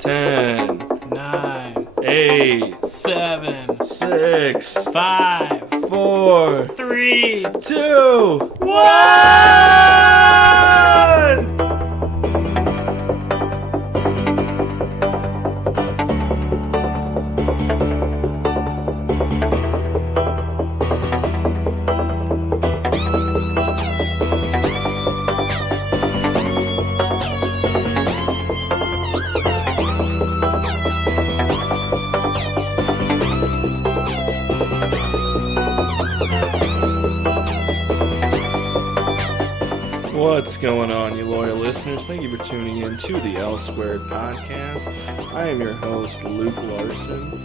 10, 9, 8, 7, 6, 5, 4, 3, 2, 1! What's going on, you loyal listeners? Thank you for tuning in to the L Squared podcast. I am your host, Luke Larson.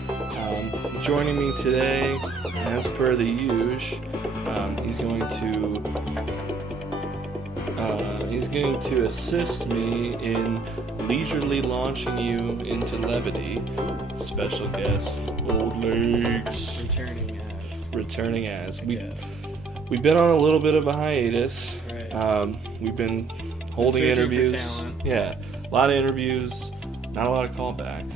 Joining me today, as per the usual, he's going to assist me in leisurely launching you into levity. Special guest, Old Legs. Returning as. We've been on a little bit of a hiatus. Right. We've been holding interviews. For talent. Yeah, a lot of interviews, not a lot of callbacks.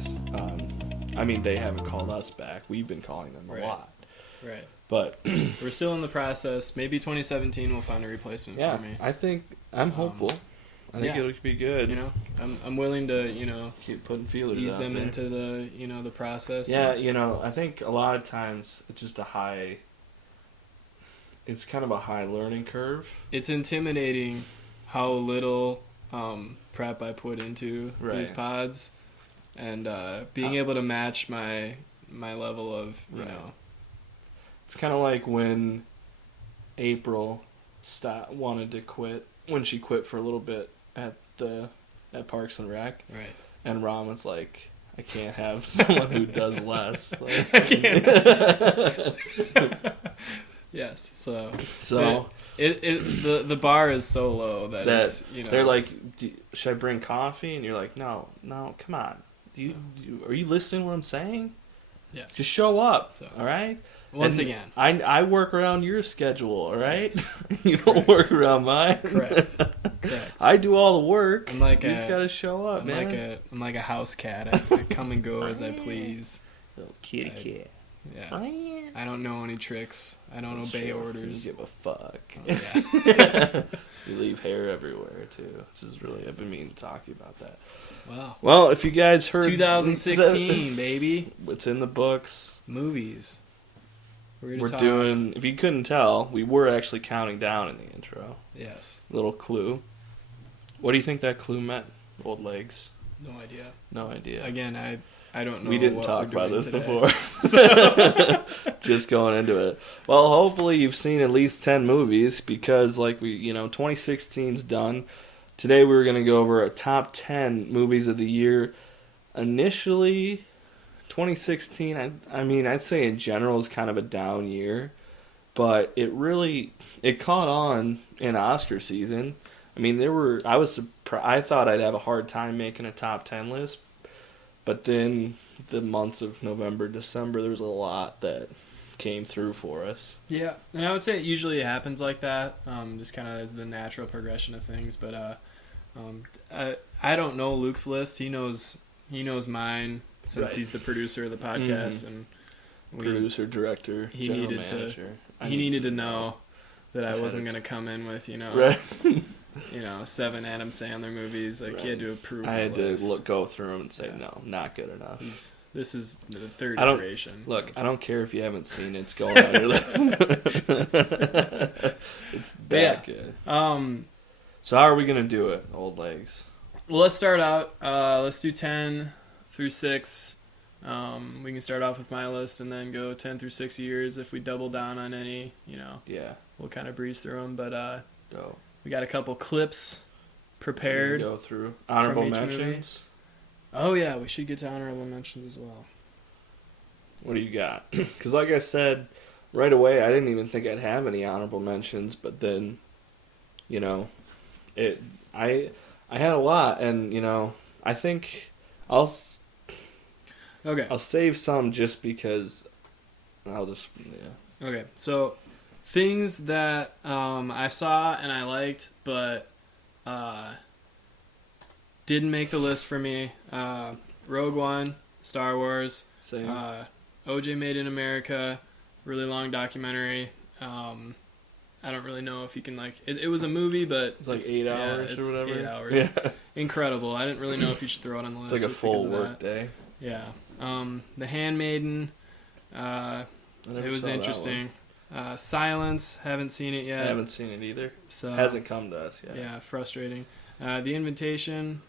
They haven't called us back. We've been calling them a lot. Right. But we're still in the process. Maybe 2017 will find a replacement for me. I'm hopeful. I think it'll be good. You know, I'm willing to, keep putting feelers ease out them there. into the, the process. Yeah, I think a lot of times it's just it's kind of a high learning curve. It's intimidating how little prep I put into these pods, and being able to match my level of, you know. It's kind of like when April wanted to quit, when she quit for a little bit at Parks and Rec. Right. And Ron was like, I can't have someone who does less. Like, I can't. Yes, so the bar is so low that it's, they're like, should I bring coffee? And you're like, no, come on. Are you listening to what I'm saying? Yes. Just show up, So, all right? Once again, I work around your schedule, all right? Yes. You don't work around mine. Correct. I do all the work. I'm like you just gotta show up, man. I'm like a house cat. I come and go as I please. Little kitty cat. Yeah. I don't know any tricks. I don't obey orders. You give a fuck. Oh, yeah. You leave hair everywhere too. Which is really, I've been meaning to talk to you about that. Wow. Well, if you guys heard 2016, baby. It's in the books. Movies. We're doing, if you couldn't tell, we were actually counting down in the intro. Yes. Little clue. What do you think that clue meant, Old Legs? No idea. No idea. Again, I don't know. We didn't talk about this today. before. Just going into it. Well, hopefully you've seen at least 10 movies because, 2016's done. Today we were going to go over a top 10 movies of the year. Initially, 2016, I'd say in general is kind of a down year. But it caught on in Oscar season. I thought I'd have a hard time making a top 10 list. But then the months of November, December, there was a lot that came through for us. Yeah, and I would say it usually happens like that, just kind of as the natural progression of things. But I don't know Luke's list. He knows mine since he's the producer of the podcast and producer, director, he general needed manager. He needed to know that I wasn't going to come in with right. 7 Adam Sandler movies. Like, he had to approve. I had to go through them and say, no, not good enough. This is the third iteration. Look, I don't care if you haven't seen it. It's going on your list. It's that good. So how are we going to do it, Old Legs? Well, let's start out. Let's do 10 through 6. We can start off with my list and then go 10 through 6 years. If we double down on any, we'll kind of breeze through them. But we got a couple clips prepared. Go through honorable mentions. Oh yeah, we should get to honorable mentions as well. What do you got? Because like I said, right away, I didn't even think I'd have any honorable mentions, but then, I had a lot, and I think I'll save some just because Okay, so things that I saw and I liked, but didn't make the list for me. Rogue One, Star Wars. Same. OJ Made in America, really long documentary. I don't really know if you can it was a movie, but it's like 8 hours or whatever. 8 hours. Yeah. Incredible. I didn't really know if you should throw it on the list. It's like a full work day. Yeah. The Handmaiden. It was interesting. Silence. Haven't seen it yet. I haven't seen it either. So hasn't come to us yet. Yeah, frustrating. The Invitation.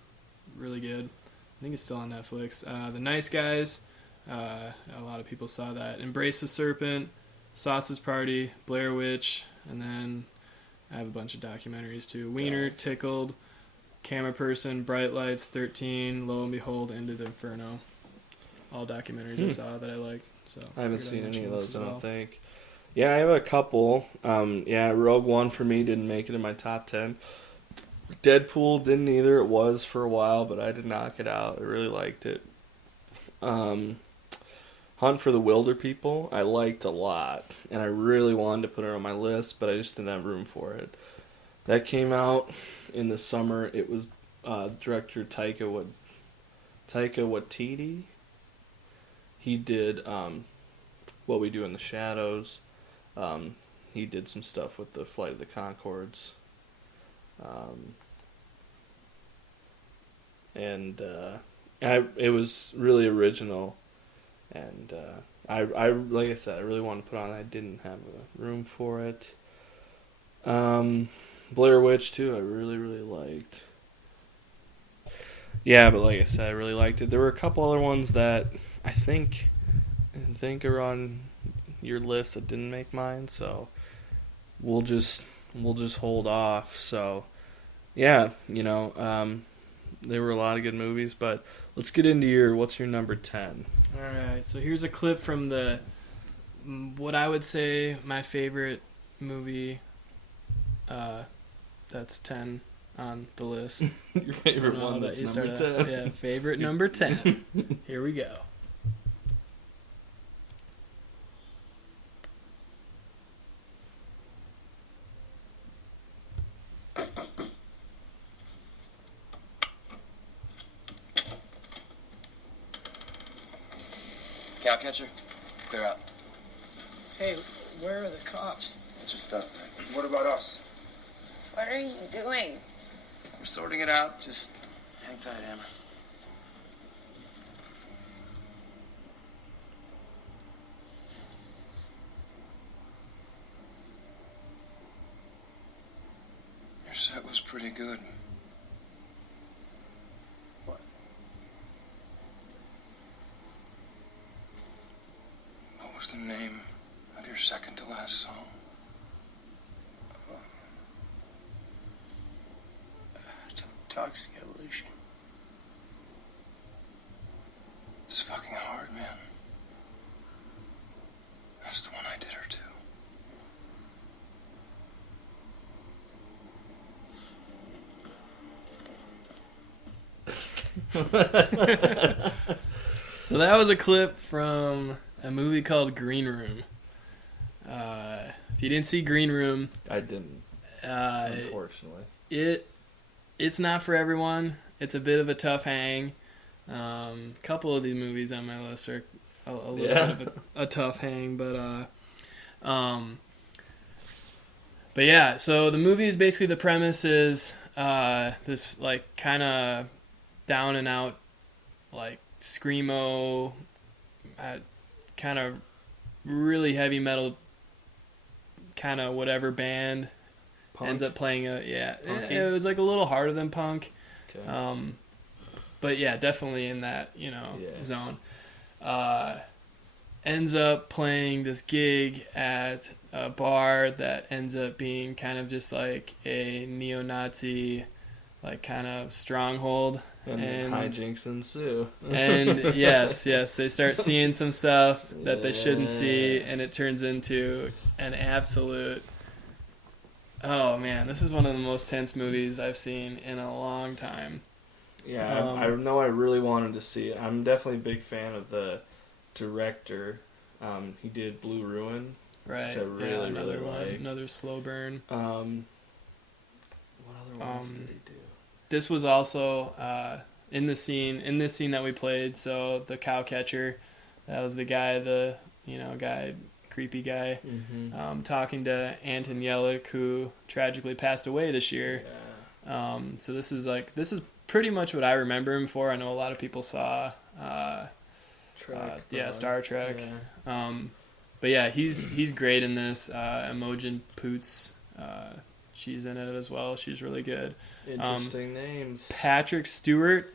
Really good. I think it's still on Netflix. The Nice Guys. A lot of people saw that. Embrace the Serpent. Sausage Party. Blair Witch. And then I have a bunch of documentaries too. Wiener, Tickled, Camera Person, Bright Lights, 13, Lo and Behold, Into the Inferno. All documentaries I saw that I like. So I haven't seen any of those, I don't think. Yeah, I have a couple. Rogue One for me didn't make it in my top 10. Deadpool didn't either. It was for a while, but I did knock it out. I really liked it. Hunt for the Wilder People, I liked a lot, and I really wanted to put it on my list, but I just didn't have room for it. That came out in the summer. It was director Taika Waititi. He did What We Do in the Shadows. He did some stuff with the Flight of the Conchords. It was really original. And I like I said, I really wanted to put on. I didn't have room for it. Blair Witch too. I really liked. Yeah, but like I said, I really liked it. There were a couple other ones that I think are on your list that didn't make mine. So we'll just hold off. So yeah, there were a lot of good movies, but let's get into what's your number 10? All right, so here's a clip from what I would say my favorite movie that's 10 on the list. Your favorite one that's number 10. Yeah, favorite number 10. Here we go. Cowcatcher, clear out. Hey, where are the cops? Just stuff. What about us? What are you doing? We're sorting it out. Just hang tight, Hammer. Your set was pretty good. What? What was the name of your second to last song? Toxic Evolution. It's fucking hard, man. That's the one I did her to. So that was a clip from a movie called Green Room. If you didn't see Green Room, I didn't. Unfortunately, it's not for everyone. It's a bit of a tough hang. A couple of these movies on my list are a little bit of a tough hang, but yeah. So the movie is basically, the premise is this like kind of down and out like screamo, kind of really heavy metal, kind of whatever band. Punk? Ends up playing it was like a little harder than punk. Okay. But yeah, definitely in that, zone. Ends up playing this gig at a bar that ends up being kind of just like a neo-Nazi, like kind of stronghold. And hijinks ensue. And yes, they start seeing some stuff that they shouldn't see, and it turns into an absolute... Oh man, this is one of the most tense movies I've seen in a long time. Yeah, I know I really wanted to see it. I'm definitely a big fan of the director. He did Blue Ruin. Right. Which I really like. Another slow burn. What other ones did he do? This was also in this scene that we played, so the cow catcher, that was the guy, creepy guy, talking to Anton Yellick, who tragically passed away this year. Yeah. So this is pretty much what I remember him for. I know a lot of people saw Star Trek. Yeah. But yeah, he's great in this. Imogen Poots, she's in it as well. She's really good. Interesting names. Patrick Stewart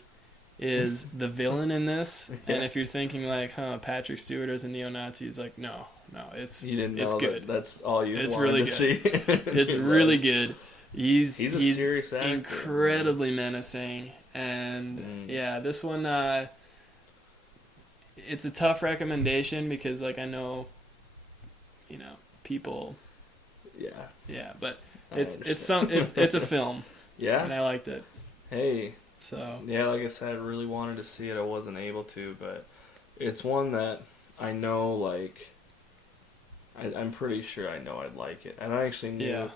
is the villain in this, and if you're thinking like, Patrick Stewart is a neo-Nazi, it's like, no, it's good. That's all you it's wanted really to good. see. It's really good. He's a serious actor. Incredibly menacing, and this one, it's a tough recommendation because like I know, people. Yeah, but it's a film. Yeah, and I liked it. Hey. So yeah, like I said, I really wanted to see it. I wasn't able to, but it's one that I know. Like, I'm pretty sure I know I'd like it, and I actually knew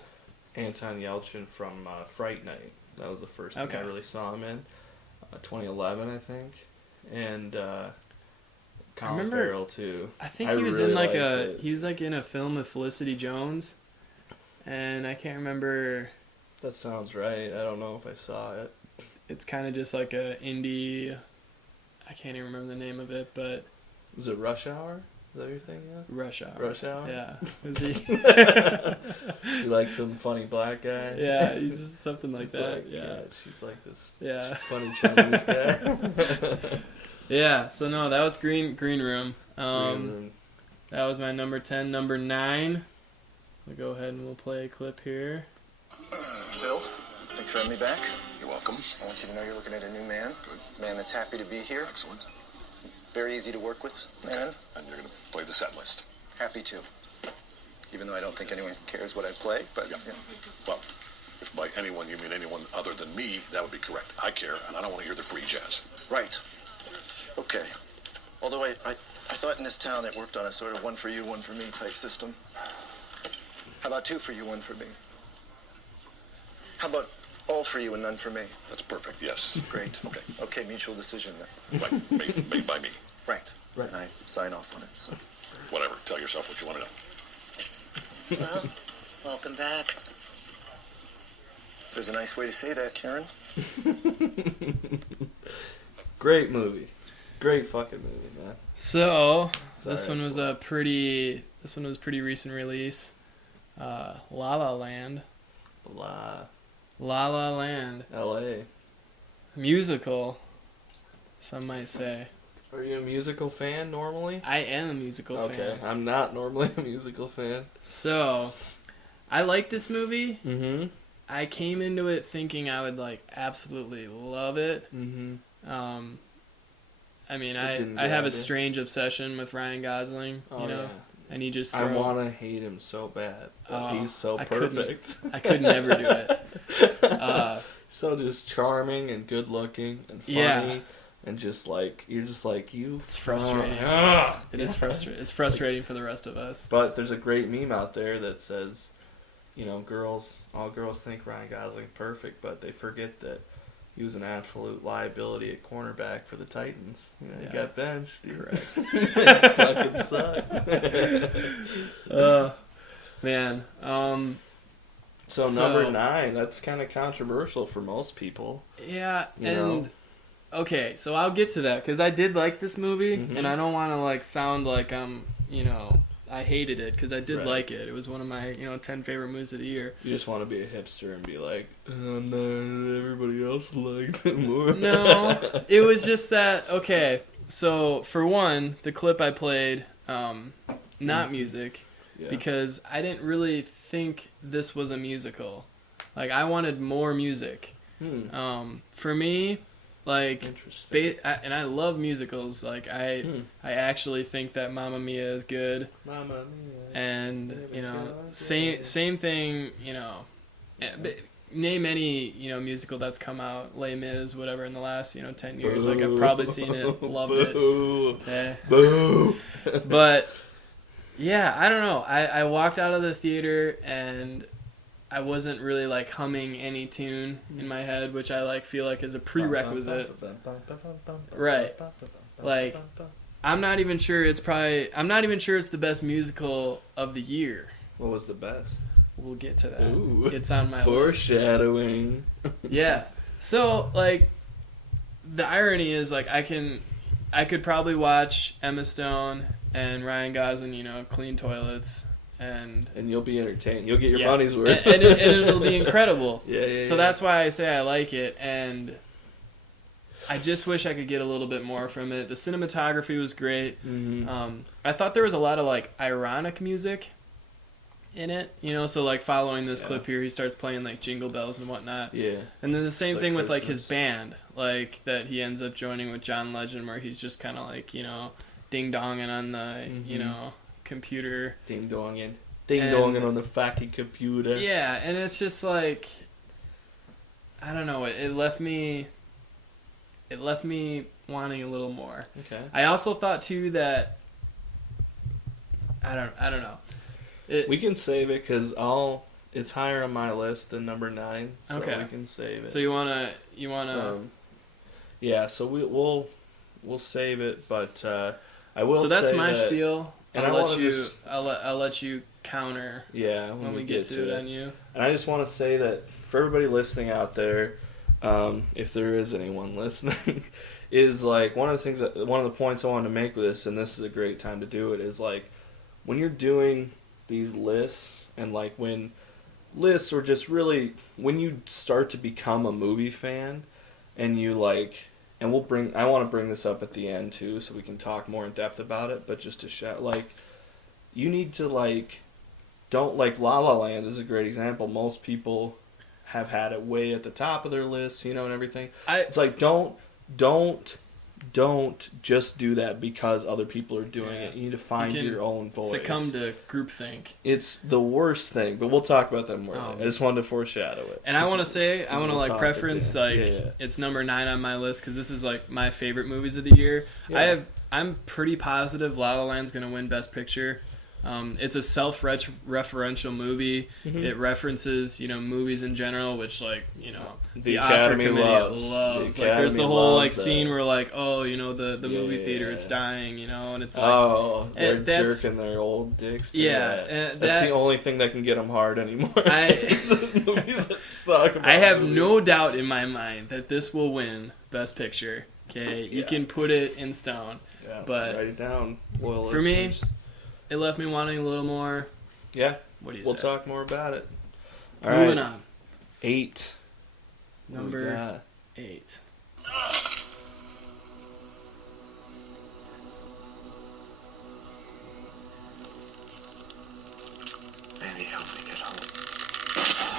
Anton Yelchin from Fright Night. That was the first thing I really saw him in, 2011, I think, and Colin Farrell too. I think he was really he was like in a film with Felicity Jones, and I can't remember. That sounds right. I don't know if I saw it. It's kind of just like a indie. I can't even remember the name of it, but was it Rush Hour? Is that what you're thinking of? Rush Hour. Rush Hour. Yeah. Is he? You like some funny black guy? Yeah, he's something like that. Yeah. She's like this. Yeah. Funny Chinese guy. Yeah. So no, that was Green Room. Green Room. That was my number 10. Number 9. We'll go ahead and we'll play a clip here. Bill, thanks for having me back. You're welcome. I want you to know you're looking at a new man. Good. Man that's happy to be here. Excellent. Very easy to work with, man. And you're going to play the set list. Happy to. Even though I don't think anyone cares what I play, but yeah. Well, if by anyone you mean anyone other than me, that would be correct. I care, and I don't want to hear the free jazz. Right. Okay. Although I thought in this town it worked on a sort of one for you, one for me type system. How about 2 for you, 1 for me? How about all for you and none for me? That's perfect, yes. Great. Okay, mutual decision then. Right, made by me. Right. And I sign off on it, so. Whatever, tell yourself what you want to know. Well, welcome back. There's a nice way to say that, Karen. Great movie. Great fucking movie, man. So, this one was pretty recent release. La La Land. La La Land. L.A. Musical, some might say. Are you a musical fan normally? I am a musical fan. Okay, I'm not normally a musical fan. So, I like this movie. Mm-hmm. I came into it thinking I would like absolutely love it. Mm-hmm. I mean, I have a strange obsession with Ryan Gosling, you know? Yeah. And he just I want to hate him so bad. He's so perfect. I could never do it. So just charming and good looking and funny. Yeah. And just like, you're just like, you. It's frustrating. It is frustrating. It's frustrating for the rest of us. But there's a great meme out there that says, all girls think Ryan Gosling's perfect, but they forget that he was an absolute liability at cornerback for the Titans. He got benched, dude. Correct. Fucking sucked. Man. So number 9, that's kind of controversial for most people. Yeah, you know? Okay, so I'll get to that, because I did like this movie, and I don't want to, like, sound like I'm, I hated it, because I did like it. It was one of my, 10 favorite movies of the year. You just want to be a hipster and be like, everybody else liked it more. No, it was just that, okay, so, for one, the clip I played, not music, because I didn't really think this was a musical. Like, I wanted more music. For me... Like, and I love musicals. Like, I actually think that Mamma Mia is good. Mamma Mia. And, same thing, name any, musical that's come out, Les Mis, whatever, in the last, 10 years. Like, I've probably seen it, loved it. Boo! But, yeah, I don't know. I walked out of the theater and I wasn't really like humming any tune in my head, which I like feel like is a prerequisite. Right. Like, I'm not even sure it's the best musical of the year. What was the best? We'll get to that. Ooh. It's on my list. Foreshadowing. Yeah. So, like, the irony is, like, I could probably watch Emma Stone and Ryan Gosling, clean toilets, and you'll be entertained. You'll get your money's worth. and it'll be incredible. Yeah. So that's why I say I like it, and I just wish I could get a little bit more from it. The cinematography was great. Mm-hmm. I thought there was a lot of, like, ironic music in it, so like following this clip here, he starts playing like Jingle Bells and whatnot. Yeah. And then the same It's thing like with like his Christmas. band, like that he ends up joining with John Legend, where he's just kind of like ding donging on the computer. Ding donging on the fucking computer. Yeah, and it's just like, I don't know. It left me wanting a little more. Okay. I also thought too that I don't know. We can save it because it's higher on my list than number 9, so Okay. we can save it. So you wanna yeah. So we'll save it, but I will. So that's say my that, spiel. and I'll I let wanna you. just- I'll let you counter Yeah, when we get to it on you. And I just want to say that for everybody listening out there, if there is anyone listening, is like one of the points I wanted to make with this, and this is a great time to do it, is like when you're doing these lists, and like when lists or just really when you start to become a movie fan, and you like, and I want to bring this up at the end too, so we can talk more in depth about it, but just to shout, like, you need to like, don't, like, La La Land is a great example. Most people have had it way at the top of their list, and everything. It's like, don't just do that because other people are doing it. You need to find your own voice. Succumb to groupthink. It's the worst thing, but we'll talk about that more later. I just wanted to foreshadow it. And I want to we'll talk preference, at the like, end. it's number 9 on my list because this is like my favorite movies of the year. Yeah. I'm pretty positive La La Land's gonna win Best Picture. It's a self-referential movie. Mm-hmm. It references, movies in general, which, like, The Oscar Academy committee loves. loves. The Like, there's the Academy whole like loves that. scene where like, the movie theater, yeah. it's dying, and it's like, They're that's- jerking their old dicks. To Yeah, that. That's the only thing that can get them hard anymore. Movies that talk about I have movies. no doubt in my mind that this will win Best Picture. Okay, you can put it in stone. Yeah, but write it down, loyal for me, listeners. It left me wanting a little more. Yeah, What do you we'll say? talk more about it. All Moving right, on. 8. What we Number got? 8. Baby, help me get home.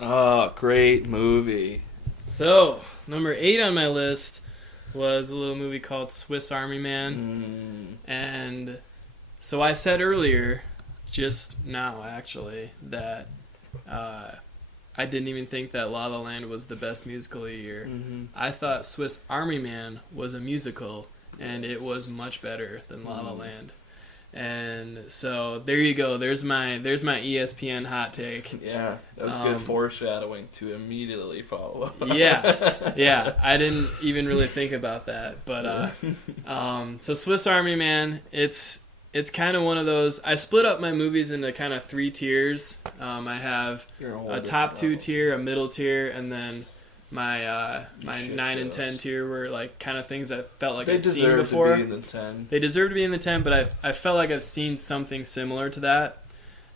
Oh, great movie. So, number 8 on my list was a little movie called Swiss Army Man. And so I said earlier, just now actually, that I didn't even think that La La Land was the best musical of the year. I thought Swiss Army Man was a musical, and it was much better than La La Land. And so there you go. There's my ESPN hot take. Yeah, that was good foreshadowing to immediately follow up. Yeah. I didn't even really think about that, but so Swiss Army Man, it's it's kind of one of those. I split up my movies into kind of 3 tiers. I have a top 2 tier, a middle tier, and then my 9 and 10 tier were like kind of things I felt like I'd seen before. They deserve to be in the 10. They deserve to be in the 10, but I felt like I've seen something similar to that.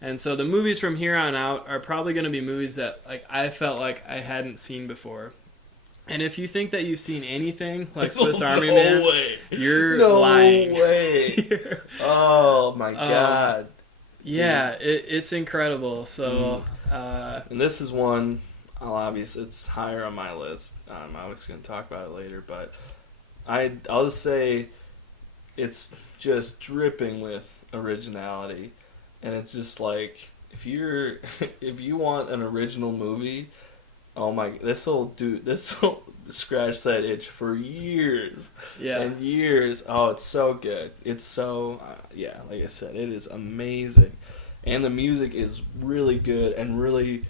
And so the movies from here on out are probably going to be movies that like I felt like I hadn't seen before. And if you think that you've seen anything like Swiss Army Man, you're lying. No way. Oh my god. Yeah, it's incredible. So, and this is one. Obviously, it's higher on my list. I was going to talk about it later, but I'll just say it's just dripping with originality, and it's just like if you want an original movie, oh my, this will scratch that itch for years, and years. Oh, it's so good. It's so like I said, it is amazing, and the music is really good and really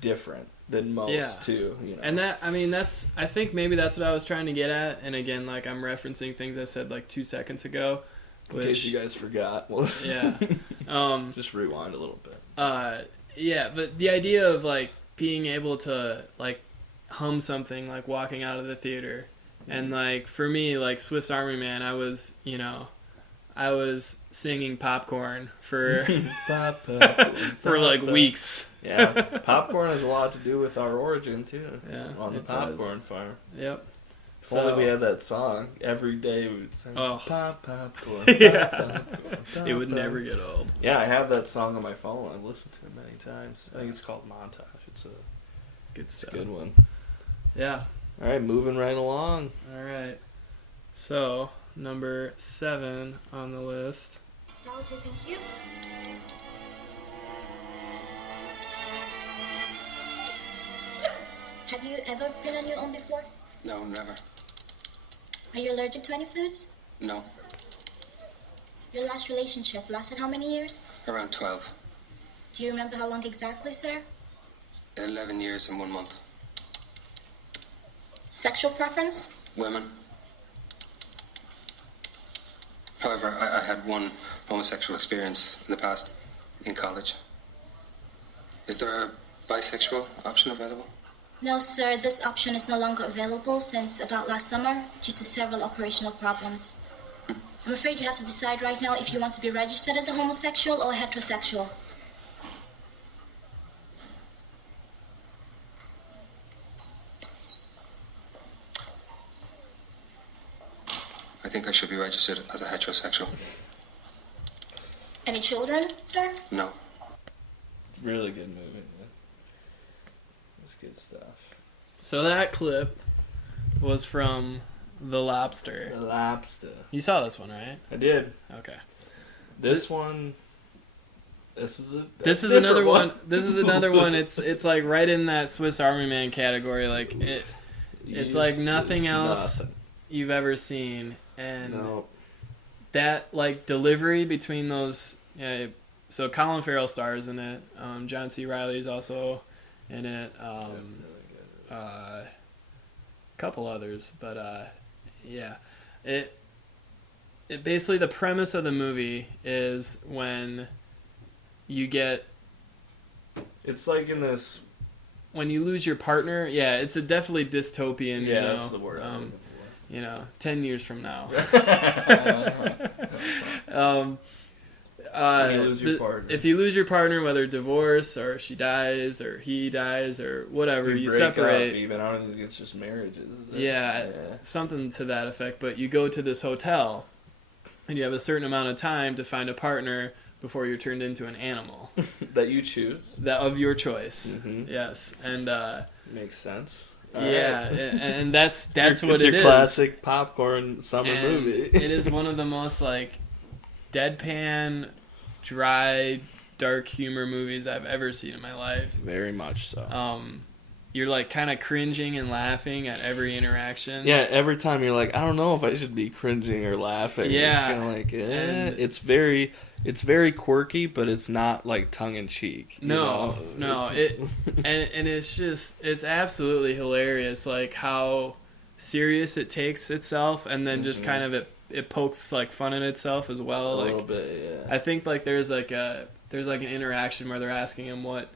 different than most too, you know. And I think maybe that's what I was trying to get at. And again, like I'm referencing things I said like 2 seconds ago. In case you guys forgot. Well, just rewind a little bit. But the idea of like being able to like hum something like walking out of the theater, and like for me, like Swiss Army Man, I was singing Popcorn for for like weeks. Yeah, popcorn has a lot to do with our origin too. Yeah, on the popcorn farm. Yep. If only we had that song every day, we would sing. Popcorn. It would never get old. Yeah, I have that song on my phone. I've listened to it many times. I think it's called Montage. It's a good stuff. Good one. Yeah. All right, moving right along. All right. So number 7 on the list. How do you think you? Have you ever been on your own before? No, never. Are you allergic to any foods? No. Your last relationship lasted how many years? Around 12. Do you remember how long exactly, sir? 11 years and 1 month. Sexual preference? Women. However, I had one homosexual experience in the past, in college. Is there a bisexual option available? No, sir. This option is no longer available since about last summer due to several operational problems. I'm afraid you have to decide right now if you want to be registered as a homosexual or a heterosexual. I think I should be registered as a heterosexual. Any children, sir? No. Really good movie. It's good stuff. So that clip was from The Lobster. The Lobster. You saw this one, right? I did. Okay. This one. This is another one. This is another one. It's like right in that Swiss Army Man category. Like it's like nothing else you've ever seen, and that like delivery between those. Yeah. So Colin Farrell stars in it. John C. Reilly's also in it. A couple others, but yeah. It basically, the premise of the movie is when you get... It's like in this... When you lose your partner, it's a definitely dystopian, yeah, that's the word. 10 years from now. If you lose your partner, whether divorce or she dies or he dies or whatever, you separate. Up even. I don't think it's just marriages. Yeah, something to that effect. But you go to this hotel, and you have a certain amount of time to find a partner before you're turned into an animal that you choose, that of your choice. Mm-hmm. Yes, and makes sense. And that's what it is. It's your classic popcorn summer movie. It is one of the most like deadpan, dry, dark humor movies I've ever seen in my life. Very much so. You're like kind of cringing and laughing at every interaction. Yeah, every time you're like, I don't know if I should be cringing or laughing. Yeah, kind of like, it's very quirky, but it's not like tongue in cheek. No. It's absolutely hilarious, like how serious it takes itself, and then just kind of it it pokes like fun at itself as well. A like, little bit, yeah. I think like there's like an interaction where they're asking him what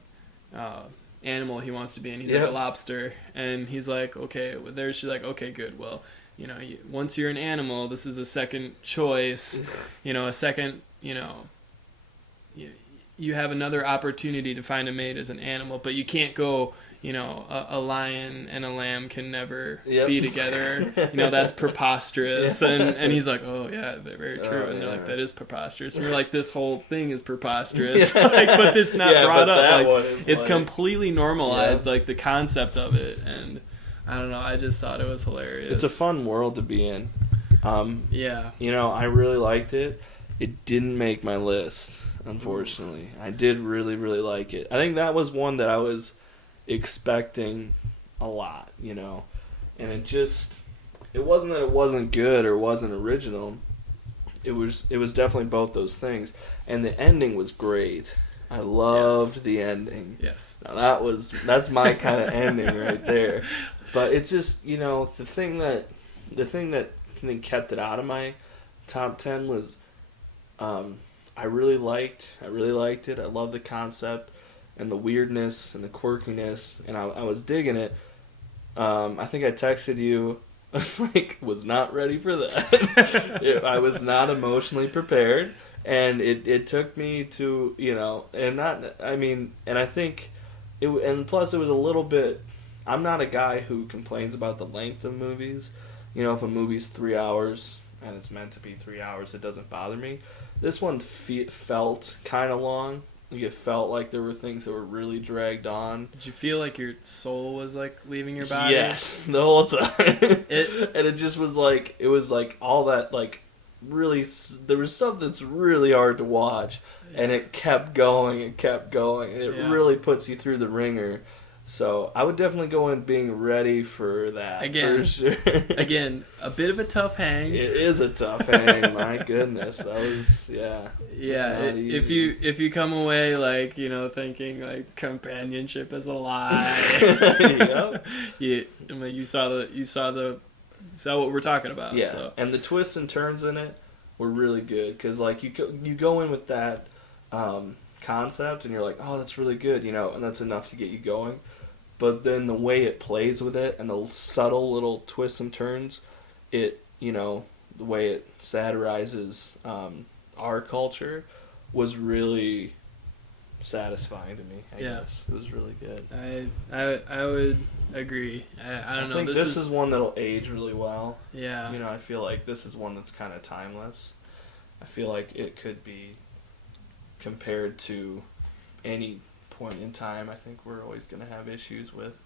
animal he wants to be, and he's like a lobster, and he's like, okay. There, she's like, okay, good. Well, you know, once you're an animal, this is a second choice. You know, a second. You know, you have another opportunity to find a mate as an animal, but you can't go. You know, a lion and a lamb can never be together. You know, that's preposterous. And he's like, oh, yeah, very true. And they're like, that is preposterous. And we're like, this whole thing is preposterous. Like, but this not brought up. Like, it's completely normalized, like, the concept of it. And I don't know, I just thought it was hilarious. It's a fun world to be in. Yeah. You know, I really liked it. It didn't make my list, unfortunately. I did really, really like it. I think that was one that I was expecting a lot, you know, and it wasn't that it wasn't good or wasn't original. It was definitely both those things, and the ending was great. I loved the ending. Yes. Now that's my kind of ending right there. But it's just, you know, the thing that kept it out of my top 10 was I really liked it. I love the concept and the weirdness and the quirkiness, and I was digging it. I think I texted you. I was not ready for that. I was not emotionally prepared, and it took me to, you know, and I think and plus it was a little bit. I'm not a guy who complains about the length of movies. You know, if a movie's 3 hours and it's meant to be 3 hours, it doesn't bother me. This one felt kind of long. It felt like there were things that were really dragged on. Did you feel like your soul was like leaving your body? Yes, the whole time. And it just was like, it was like all that, like, really, there was stuff that's really hard to watch, and it kept going and kept going, and it really puts you through the ringer. So I would definitely go in being ready for that. Again, for sure. Again, a bit of a tough hang. It is a tough hang. My goodness, that was Yeah, if you come away like, you know, thinking like companionship is a lie. You saw what we're talking about. Yeah, so. And the twists and turns in it were really good because like you go in with that concept and you're like, oh, that's really good, you know, and that's enough to get you going. But then the way it plays with it and the subtle little twists and turns, it, you know, the way it satirizes our culture was really satisfying to me. I guess it was really good. I would agree. I don't know. I think this is one that'll age really well. Yeah. You know, I feel like this is one that's kind of timeless. I feel like it could be compared to any point in time. I think we're always going to have issues with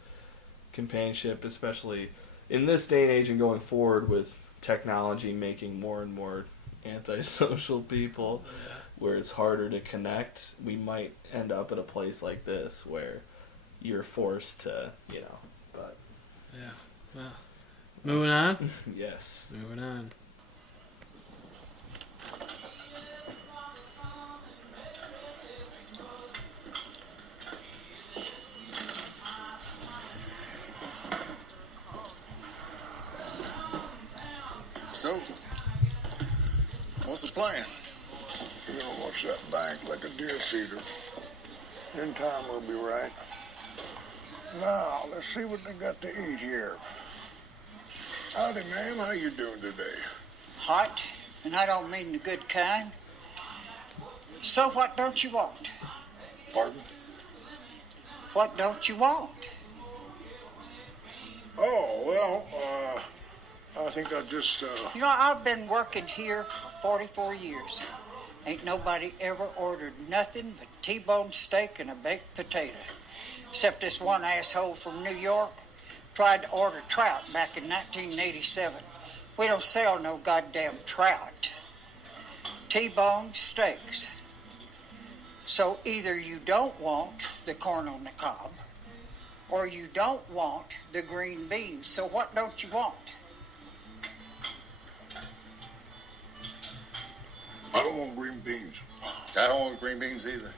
companionship, especially in this day and age and going forward with technology making more and more antisocial people, where it's harder to connect. We might end up at a place like this where you're forced to, you know, but... Yeah. Well, moving on? Yes. Moving on. So, what's the plan? We're gonna watch that bank like a deer feeder. In time, we'll be right. Now, let's see what they got to eat here. Howdy, ma'am. How you doing today? Hot, and I don't mean the good kind. So what don't you want? Pardon? What don't you want? Oh, well, I think I just, You know, I've been working here for 44 years. Ain't nobody ever ordered nothing but T-bone steak and a baked potato. Except this one asshole from New York tried to order trout back in 1987. We don't sell no goddamn trout. T-bone steaks. So either you don't want the corn on the cob, or you don't want the green beans. So what don't you want? I don't want green beans. I don't want green beans either.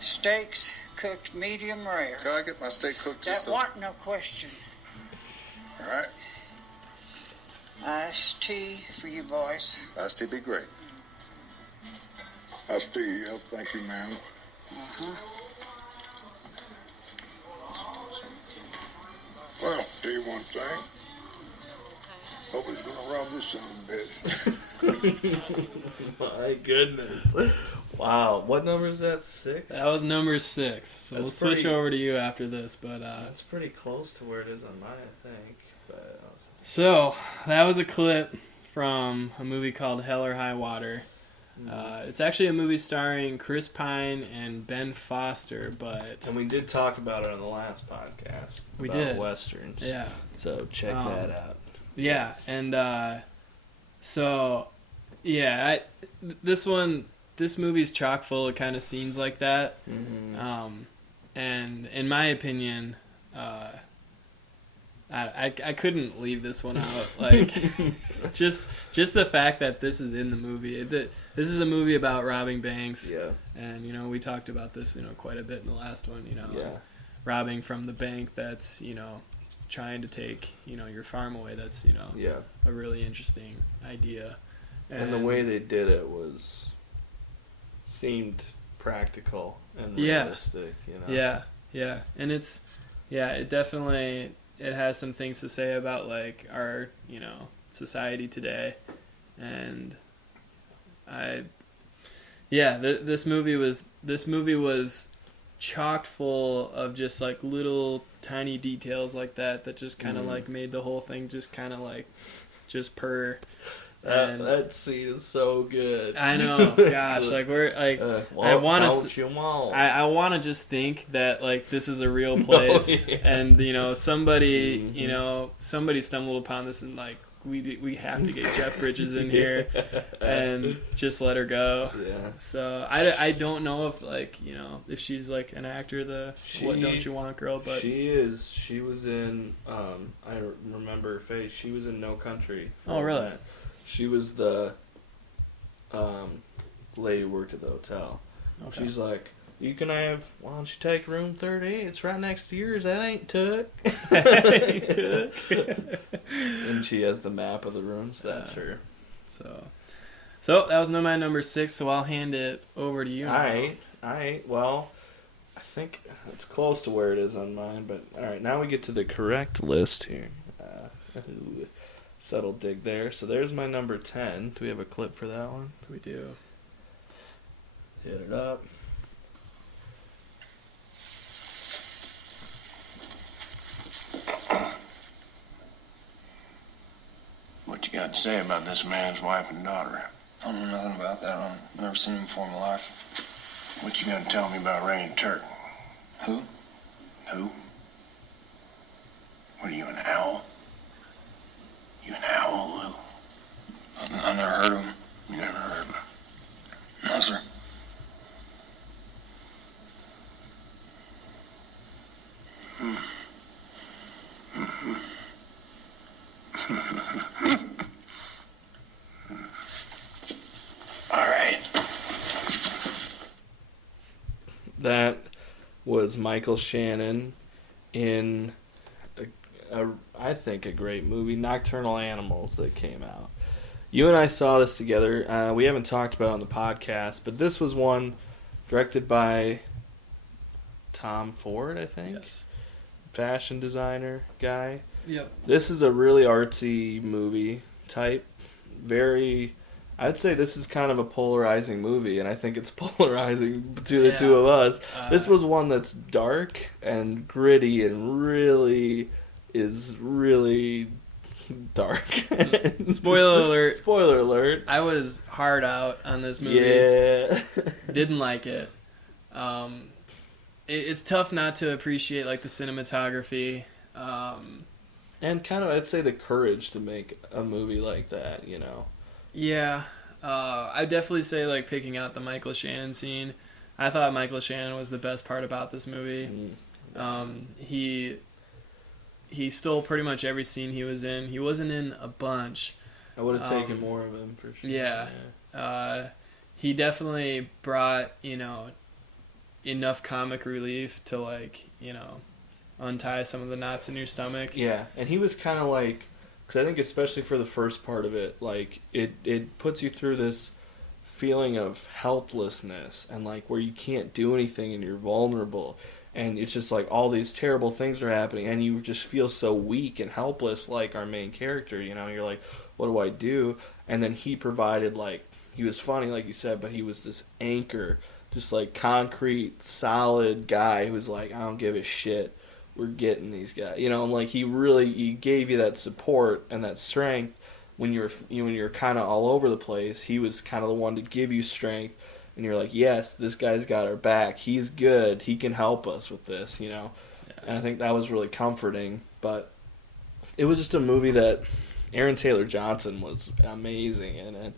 Steaks cooked medium rare. Can I get my steak cooked just That wasn't no question. All right. Iced tea for you boys. Iced tea be great. Iced tea, yeah, thank you, ma'am. Well, tell you one thing. Hope he's gonna rob this son of a bitch. My goodness. Wow. What number is that? 6? That was number 6. So That's we'll switch pretty- over to you after this. But That's pretty close to where it is on mine, I think. But so that was a clip from a movie called Hell or High Water. It's actually a movie starring Chris Pine and Ben Foster, but and we did talk about it on the last podcast. We about did. Westerns. yeah. So check that out. Yeah, and so yeah, this movie's chock full of kind of scenes like that. Mm-hmm. And in my opinion, I couldn't leave this one out. Like, just the fact that this is in the movie. This is a movie about robbing banks. Yeah. And we talked about this quite a bit in the last one. Yeah. Robbing from the bank that's trying to take your farm away. That's Yeah. a really interesting idea. And the way they did it seemed practical and Yeah. realistic. Yeah, and it definitely has some things to say about like our society today, and this movie was chocked full of just like little tiny details like that just kind of like made the whole thing just kind of like just purr. That scene is so good. I know, gosh, like we're like I want to just think that like this is a real place, and somebody somebody stumbled upon this and like we have to get Jeff Bridges in here and just let her go. Yeah. So I don't know if like if she's like an actor, What Don't You Want girl, but she is. She was in I remember her face. She was in No Country. Oh really? That. She was the lady who worked at the hotel. Okay. She's like, why don't you take room 30? It's right next to yours. That ain't took. And she has the map of the rooms. That's her. So that was my number 6, so I'll hand it over to you now. Alright. Well, I think it's close to where it is on mine, but alright, now we get to the correct list here. Subtle dig there. So there's my number 10. Do we have a clip for that one? We do. Hit it up. What you got to say about this man's wife and daughter? I don't know nothing about that. I've never seen him before in my life. What you got to tell me about Ray and Turk? Who? Who? What are you, an owl? You an owl, Lou? I never heard of him. You never heard of him? No, sir. All right. That was Michael Shannon in I think a great movie, Nocturnal Animals, that came out. You and I saw this together. We haven't talked about it on the podcast, but this was one directed by Tom Ford, I think. Yes. Fashion designer guy. Yep. This is a really artsy movie type. I'd say this is kind of a polarizing movie, and I think it's polarizing to the two of us. This was one that's dark and gritty and really dark. Spoiler alert. Spoiler alert. I was hard out on this movie. Yeah. Didn't like it. It's tough not to appreciate like the cinematography. And kind of, I'd say, the courage to make a movie like that, Yeah. I'd definitely say like picking out the Michael Shannon scene. I thought Michael Shannon was the best part about this movie. He stole pretty much every scene he was in. He wasn't in a bunch. I would have taken more of him for sure. Yeah. He definitely brought, enough comic relief to like, untie some of the knots in your stomach. Yeah, and he was kind of like because I think especially for the first part of it, like it puts you through this feeling of helplessness and like where you can't do anything and you're vulnerable, and it's just like all these terrible things are happening and you just feel so weak and helpless, like our main character, you know. You're like, what do I do? And then he provided, like, he was funny like you said, but he was this anchor, just like concrete solid guy who was like, I don't give a shit, we're getting these guys, you know. And like he gave you that support and that strength when you're kind of all over the place. He was kind of the one to give you strength, and you're like, yes, this guy's got our back. He's good. He can help us with this, you know. Yeah. And I think that was really comforting. But it was just a movie that Aaron Taylor Johnson was amazing in it.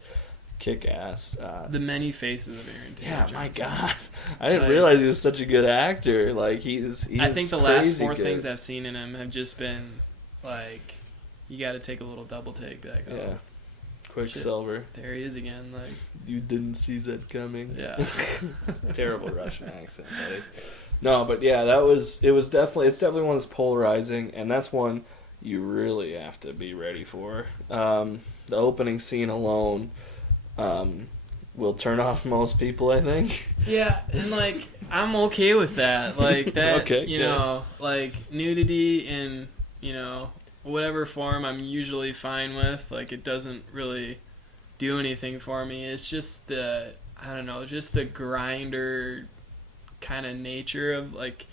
Kick-ass. The many faces of Aaron Taylor Johnson. My God. I didn't realize he was such a good actor. Like, he's I think the last 4 good. things I've seen in him have just been, like, you got to take a little double take. Like, oh, yeah. Quicksilver. There he is again. Like, you didn't see that coming. Yeah. Terrible Russian accent, buddy. No, but yeah, it's definitely one that's polarizing, and that's one you really have to be ready for. The opening scene alone will turn off most people, I think. Yeah, and like, I'm okay with that. Like, that, okay, you know, like, nudity in, you know, whatever form I'm usually fine with. Like, it doesn't really do anything for me. It's just the grinder kind of nature of, like,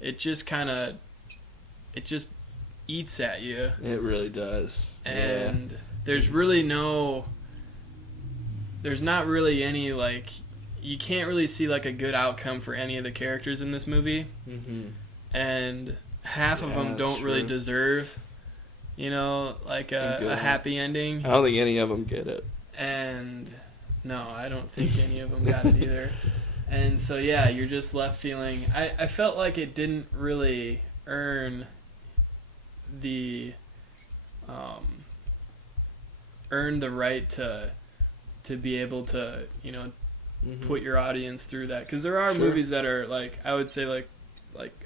it just eats at you. It really does. And there's not really any, like, you can't really see, like, a good outcome for any of the characters in this movie. Mm-hmm. And half of them don't really deserve, you know, like a happy ending. I don't think any of them get it. And no, I don't think any of them got it either. And so, yeah, you're just left feeling, I felt like it didn't really earn the right to be able to, you know, put your audience through that. Because there are movies that are, like, I would say, like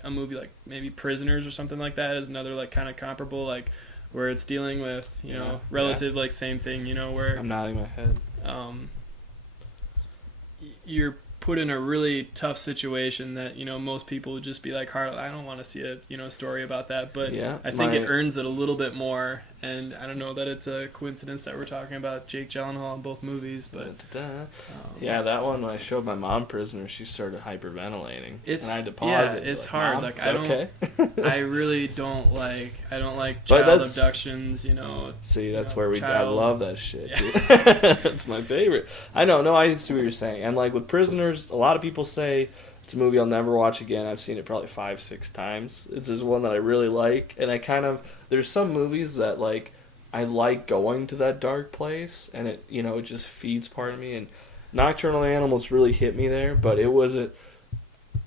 a movie like maybe Prisoners or something like that is another, like, kind of comparable, like, where it's dealing with, you know, relative, like, same thing, you know, where... I'm nodding my head. You're put in a really tough situation that, you know, most people would just be like, I don't want to see a, you know, story about that, but I think it earns it a little bit more. And I don't know that it's a coincidence that we're talking about Jake Gyllenhaal in both movies, but yeah, that one, when I showed my mom Prisoner, she started hyperventilating, and I had to pause it. It's like, hard. Mom, like, I I really don't like child abductions, you know. See, that's where I love that shit. Yeah. Dude. That's my favorite. I see what you're saying. And like with Prisoners, a lot of people say it's a movie I'll never watch again. I've seen it probably 5-6 times. It's just one that I really like, and there's some movies that, like, I like going to that dark place, and it, you know, it just feeds part of me. And Nocturnal Animals really hit me there, but it wasn't.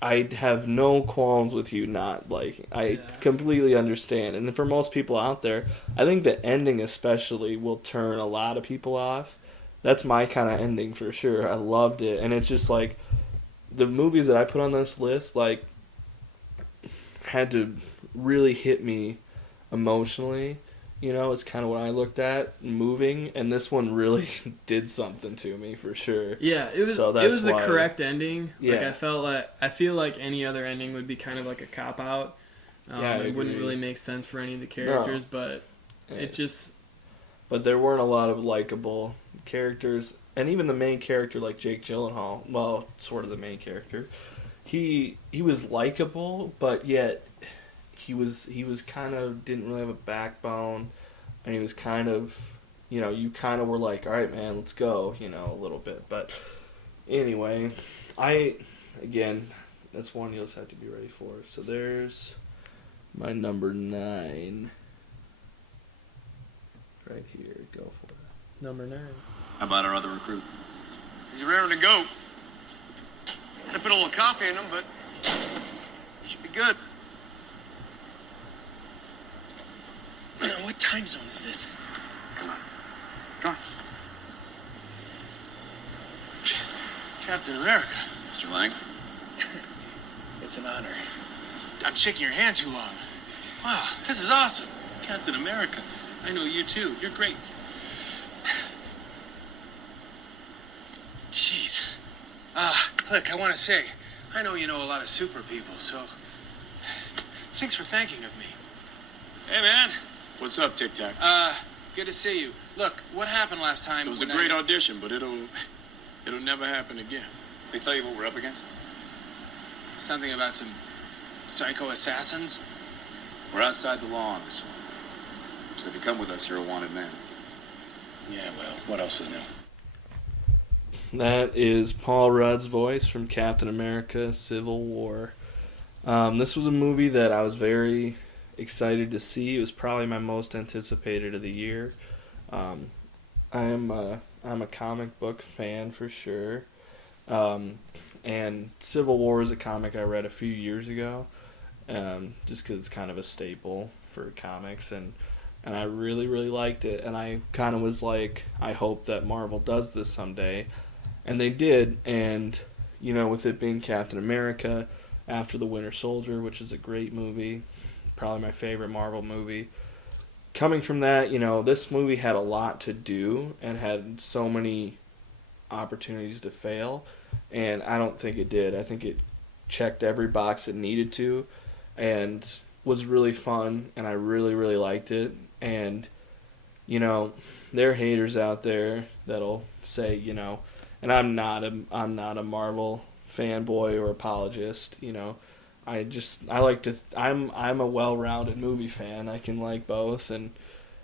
I have no qualms with you not liking. I completely understand, and for most people out there, I think the ending especially will turn a lot of people off. That's my kind of ending for sure. I loved it, and it's just like the movies that I put on this list, like, had to really hit me emotionally. You know, it's kind of what I looked at, moving, and this one really did something to me for sure. Yeah, it was the correct ending. Yeah. Like, I feel like any other ending would be kind of like a cop out. It wouldn't really make sense for any of the characters, but it just. But there weren't a lot of likable characters, and even the main character, like Jake Gyllenhaal, well, sort of the main character, he was likable, but yet he was kind of didn't really have a backbone, and he was kind of, you know, you kind of were like, all right, man, let's go, you know, a little bit. But anyway, that's one you'll just have to be ready for. So there's my number 9 right here. Go for it. Number 9. How about our other recruit? He's raring to go. Had to put a little coffee in him, but he should be good. What time zone is this? Come on. Come on. Captain America. Mr. Lang? It's an honor. I'm shaking your hand too long. Wow, this is awesome. Captain America. I know you too. You're great. Jeez. Look, I want to say, I know you know a lot of super people, so thanks for thanking of me. Hey, man. What's up, Tic Tac? Good to see you. Look, what happened last time? It was a great audition, but it'll never happen again. They tell you what we're up against? Something about some psycho assassins? We're outside the law on this one. So if you come with us, you're a wanted man. Yeah, well, what else is new? That is Paul Rudd's voice from Captain America: Civil War. This was a movie that I was very excited to see. It was probably my most anticipated of the year. I'm a comic book fan for sure. And Civil War is a comic I read a few years ago, just because it's kind of a staple for comics, and I really, really liked it. And I kind of was like, I hope that Marvel does this someday. And they did, and, you know, with it being Captain America, After the Winter Soldier, which is a great movie, probably my favorite Marvel movie. Coming from that, you know, this movie had a lot to do and had so many opportunities to fail, and I don't think it did. I think it checked every box it needed to and was really fun, and I really, really liked it. And, you know, there are haters out there that'll say, you know, and I'm not a Marvel fanboy or apologist, you know. I'm a well-rounded movie fan. I can like both, and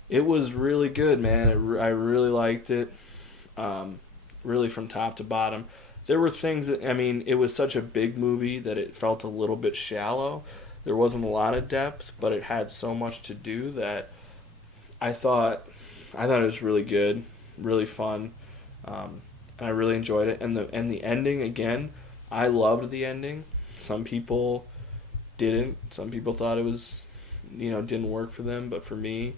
it was really good, man. I really liked it, really from top to bottom. There were things that, I mean, it was such a big movie that it felt a little bit shallow. There wasn't a lot of depth, but it had so much to do that I thought it was really good, really fun, and I really enjoyed it. And the ending, again, I loved the ending. Some people didn't. Some people thought it was, you know, didn't work for them. But for me,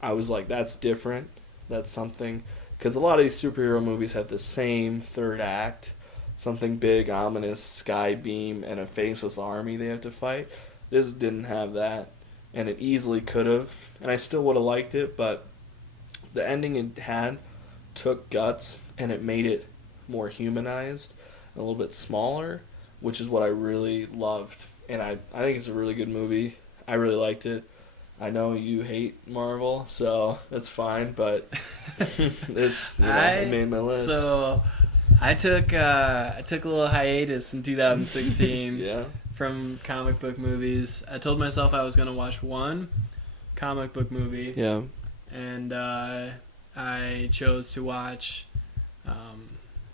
I was like, that's different. That's something. Because a lot of these superhero movies have the same third act. Something big, ominous, sky beam, and a faceless army they have to fight. This didn't have that. And it easily could have. And I still would have liked it. But the ending it had took guts, and it made it more humanized, and a little bit smaller, which is what I really loved. And I think it's a really good movie. I really liked it. I know you hate Marvel, so that's fine, but it's, you know, it made my list. So I took a little hiatus in 2016 yeah. from comic book movies. I told myself I was going to watch one comic book movie. Yeah. And I chose to watch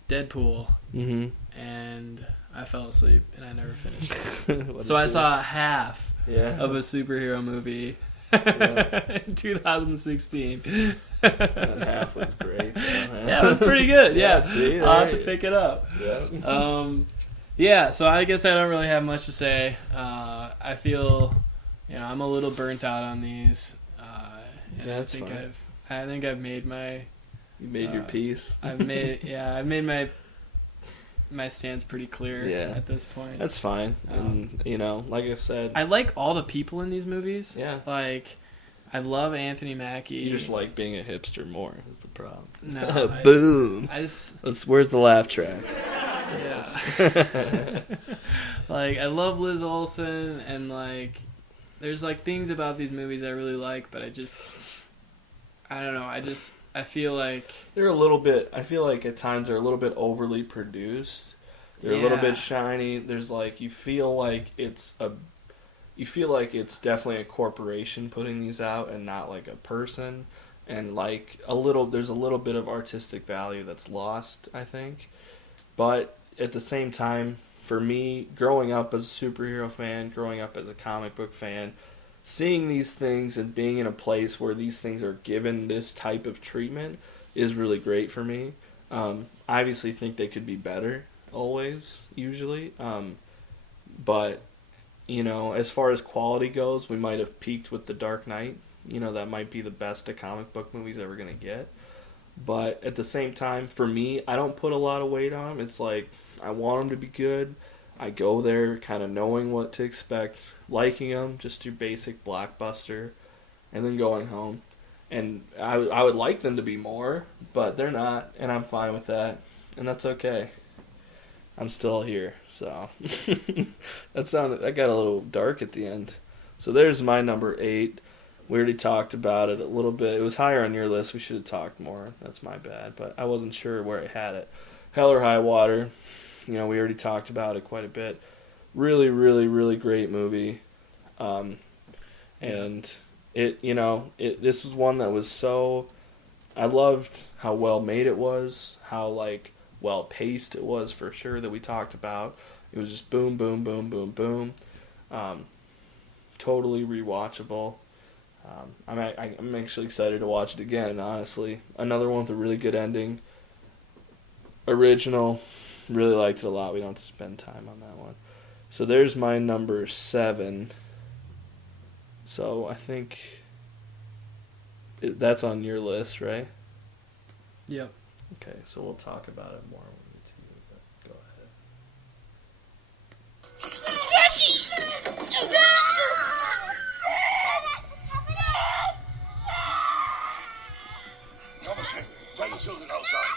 Deadpool. Mm-hmm. And I fell asleep and I never finished it. So I saw half of a superhero movie in 2016. And half was great. Yeah, it was pretty good. Yeah, see, I'll have to pick it up. Yeah. So I guess I don't really have much to say. I feel, you know, I'm a little burnt out on these. And yeah, I think I've made my. You made your peace. I've made my stance pretty clear at this point. That's fine. And, you know, like I said, I like all the people in these movies. Yeah. Like, I love Anthony Mackie. You just like being a hipster more is the problem. No. Boom. Where's the laugh track? Yeah. Like, I love Liz Olsen, and, like, there's, like, things about these movies I really like, but I don't know. I feel like they're a little bit. I feel like at times they're a little bit overly produced. They're a little bit shiny. There's like you feel like it's definitely a corporation putting these out and not like a person. And like there's a little bit of artistic value that's lost, I think. But at the same time, for me, growing up as a superhero fan, growing up as a comic book fan, seeing these things and being in a place where these things are given this type of treatment is really great for me. I obviously think they could be better, always, usually. But, you know, as far as quality goes, we might have peaked with The Dark Knight. You know, that might be the best a comic book movie's ever going to get. But at the same time, for me, I don't put a lot of weight on them. It's like, I want them to be good. I go there kind of knowing what to expect, liking them, just your basic blockbuster, and then going home. And I would like them to be more, but they're not, and I'm fine with that, and that's okay. I'm still here, so that got a little dark at the end. So there's my number 8. We already talked about it a little bit. It was higher on your list. We should have talked more. That's my bad, but I wasn't sure where I had it. Hell or High Water. We already talked about it quite a bit. Really, really, really great movie. And this was one that was so. I loved how well made it was, how well paced it was for sure that we talked about. It was just boom, boom, boom, boom, boom. Totally rewatchable. I'm actually excited to watch it again, honestly. Another one with a really good ending. Original. Really liked it a lot. We don't have to spend time on that one. So there's my number 7. So I think that's on your list, right? Yep. Okay, so we'll talk about it more when we get to you, but go ahead. Sketchy! Thomas, tell the children outside.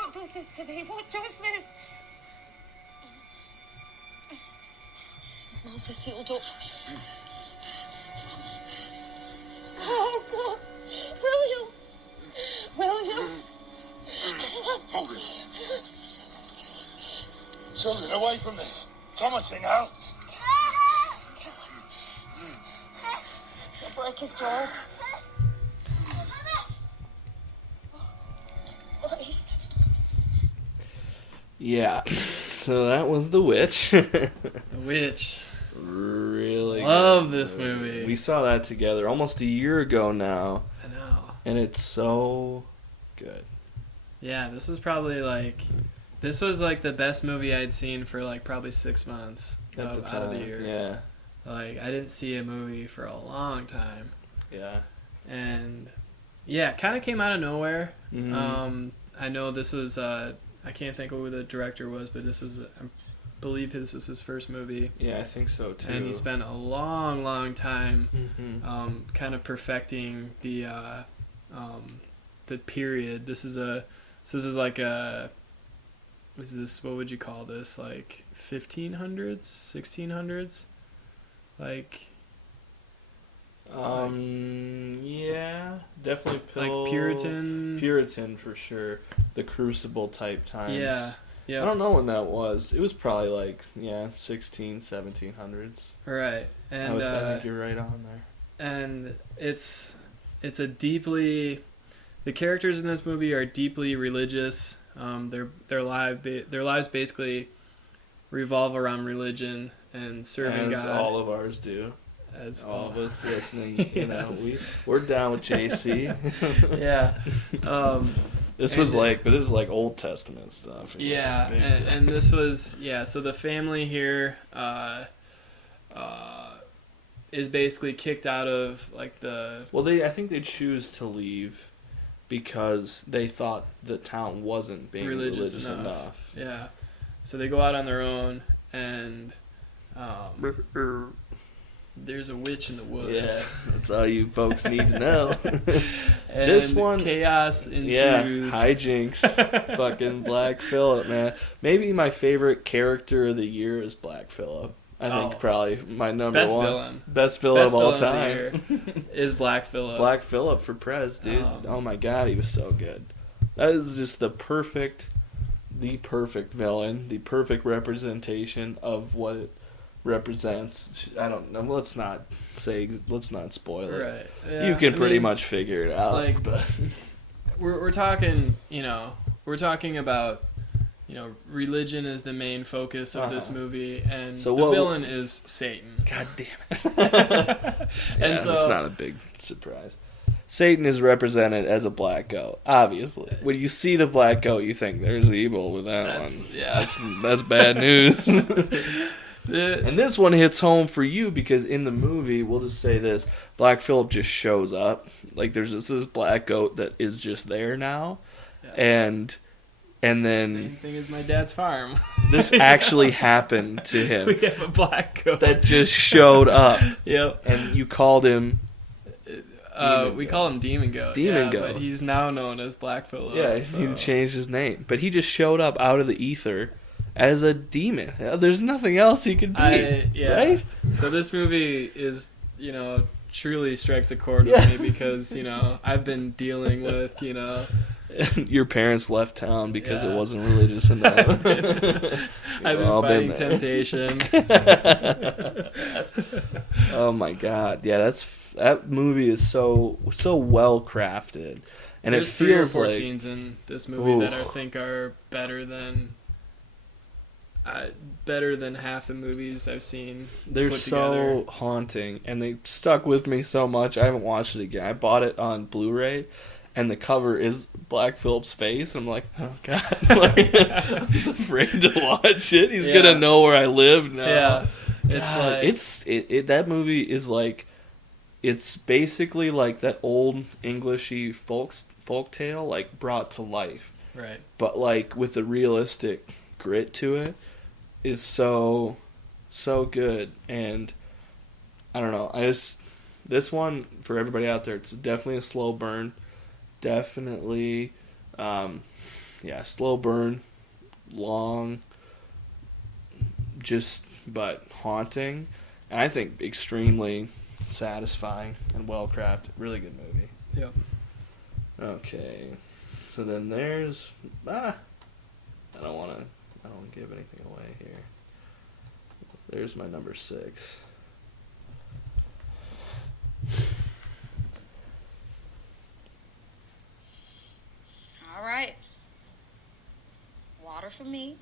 What does this to me? What does this? His mouth is sealed up. Oh, God. William. Hold it. Children, away from this. Thomas, now. He'll break his jaws. Christ. Yeah, so that was The Witch. The Witch. Really love good this movie. We saw that together almost a year ago now. I know. And it's so good. Yeah, this was probably this was the best movie I'd seen for probably 6 months out of the year. Yeah. I didn't see a movie for a long time. Yeah. And yeah, it kind of came out of nowhere. Mm-hmm. I know this was I can't think of who the director was, but this was I believe this was his first movie. Yeah, I think so too. And he spent a long time kind of perfecting the period. This is what would you call this? 1500s, 1600s? Yeah, definitely Puritan for sure. The Crucible type times. Yeah. I don't know when that was. It was probably 1700s. Right. And I think you're right on there. And it's a deeply, the characters in this movie are deeply religious. Their lives basically revolve around religion and serving God. As all of ours do. As all of us listening, we're down with JC. Yeah. This was but this is Old Testament stuff. Yeah, and this was so the family here is basically kicked out of the. Well, I think they choose to leave because they thought the town wasn't being religious enough. Yeah, so they go out on their own, and there's a witch in the woods. Yeah, that's all you folks need to know. And this one, chaos ensues. Yeah, hijinks. Fucking Black Phillip, man. Maybe my favorite character of the year is Black Phillip. I think probably my number best one. Villain. Best villain of all time. Is Black Phillip. Black Phillip for Prez, dude. Oh my god, he was so good. That is just the perfect villain, the perfect representation of what it represents. I don't know. Let's not spoil it. Right. Yeah, you can pretty much figure it out. But we're talking, we're talking about, religion is the main focus of this movie, and the villain is Satan. God damn it. And so it's not a big surprise. Satan is represented as a black goat, obviously. When you see the black goat, you think there's evil with that one. Yeah. That's bad news. And this one hits home for you because in the movie, we'll just say this, Black Phillip just shows up. There's just this black goat that is just there now. Yeah. And then same thing as my dad's farm. This actually happened to him. We have a black goat that just showed up. Yep. And you called him We call him Demon Goat. Demon Goat. But he's now known as Black Phillip. Yeah, he changed his name. But he just showed up out of the ether as a demon. There's nothing else he could be. Right? So this movie is, truly strikes a chord with me because, I've been dealing with, Your parents left town because it wasn't religious enough. I've been fighting temptation. Oh my god. Yeah, that movie is so well crafted. And There's it feels 3 or 4 like scenes in this movie that I think are better than half the movies I've seen. They're so haunting, and they stuck with me so much. I haven't watched it again. I bought it on Blu-ray, and the cover is Black Phillip's face. I'm like, oh god, I'm just afraid to watch it. He's gonna know where I live now. Yeah, that movie is like, it's basically like that old Englishy folk tale, like brought to life. Right. But like with the realistic grit to it is so good. And I don't know, this one, for everybody out there, it's definitely a slow burn. Definitely slow burn, long, but haunting, and I think extremely satisfying and well crafted. Really good movie. Yep. Okay, so then there's I don't want to give anything away here. There's my number 6. All right. Water for me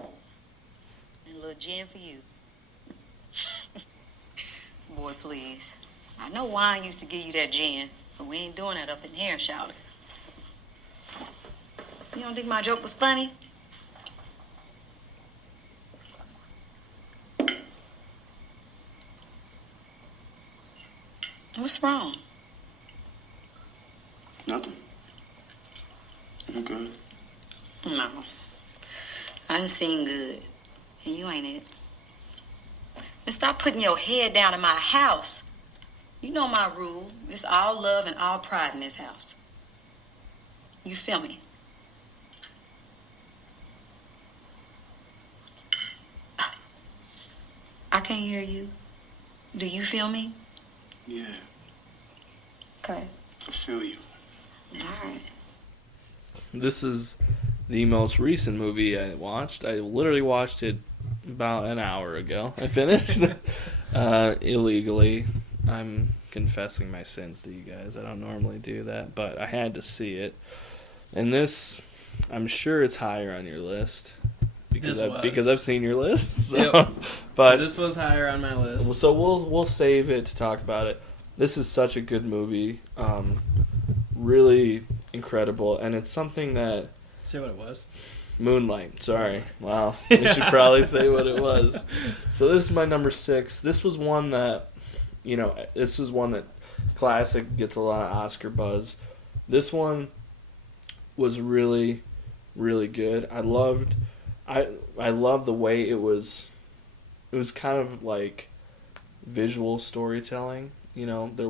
and a little gin for you. Boy, please. I know wine used to give you that gin, but we ain't doing that up in here, Charlotte. You don't think my joke was funny? What's wrong? Nothing. I'm good. No. I done seen good. And you ain't it. And stop putting your head down in my house. You know my rule. It's all love and all pride in this house. You feel me? I can't hear you. Do you feel me? Yeah, Okay. I feel you. All right. This is the most recent movie I watched. I literally watched it about an hour ago. I finished illegally. I'm confessing my sins to you guys. I don't normally do that, but I had to see it. And this, I'm sure it's higher on your list because I've seen your list. So. Yep. But so this was higher on my list. So we'll save it to talk about it. This is such a good movie. Really incredible, and it's something that. Say what it was. Moonlight. Sorry. Wow. We should probably say what it was. So this is my number 6. This was one that, this is one that classic gets a lot of Oscar buzz. This one was really, really good. I loved the way it was. It was kind of like visual storytelling. There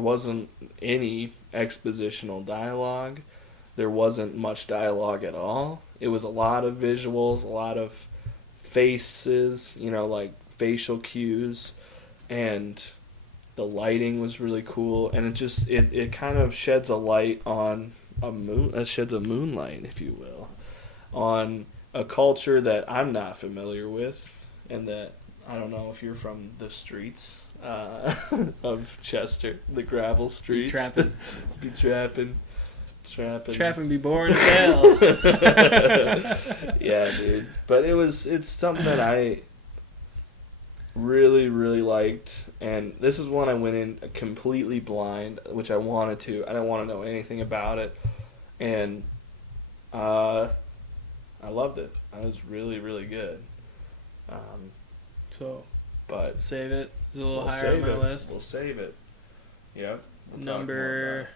wasn't any expositional dialogue. There wasn't much dialogue at all. It was a lot of visuals, a lot of faces, like facial cues, and the lighting was really cool. And it kind of sheds a light on sheds a moonlight, if you will, on a culture that I'm not familiar with, and that I don't know if you're from the streets of Chester, the gravel streets. Be trapping. Trapping be boring as hell. Yeah, dude. But it's something that I really, really liked. And this is one I went in completely blind, which I wanted to. I didn't want to know anything about it. And I loved it. It was really, really good. But save it. It's a little higher on my list. We'll save it. Yep. Number.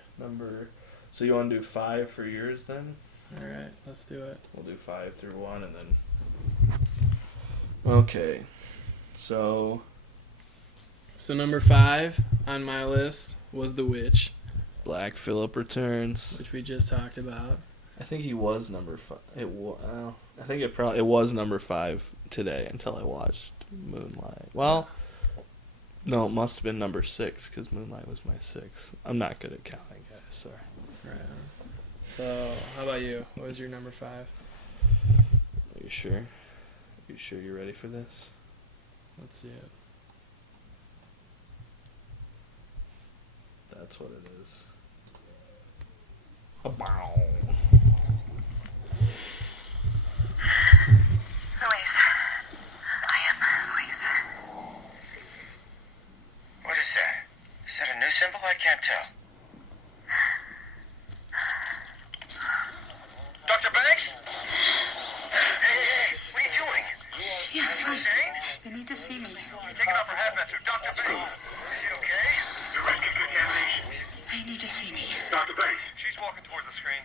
So you want to do 5 for yours then? All right, let's do it. We'll do 5 through 1 and then. Okay. So So number 5 on my list was The Witch, Black Phillip Returns, which we just talked about. I think he was number 5. I think it was number 5 today until I watched Moonlight. Well, no, it must have been number 6 because Moonlight was my 6th. I'm not good at counting, guys. Sorry. Right. So, how about you? What was your number 5? Are you sure? Are you sure you're ready for this? Let's see it. That's what it is. Louise. I am Louise. What is that? Is that a new symbol? I can't tell. Dr. Banks? Hey, what are you doing? Yeah, Are you insane? they need to see me. Taking off her hat vest. Dr. Banks. Is she okay? The risk of contamination. They need to see me. Dr. Banks. She's walking towards the screen.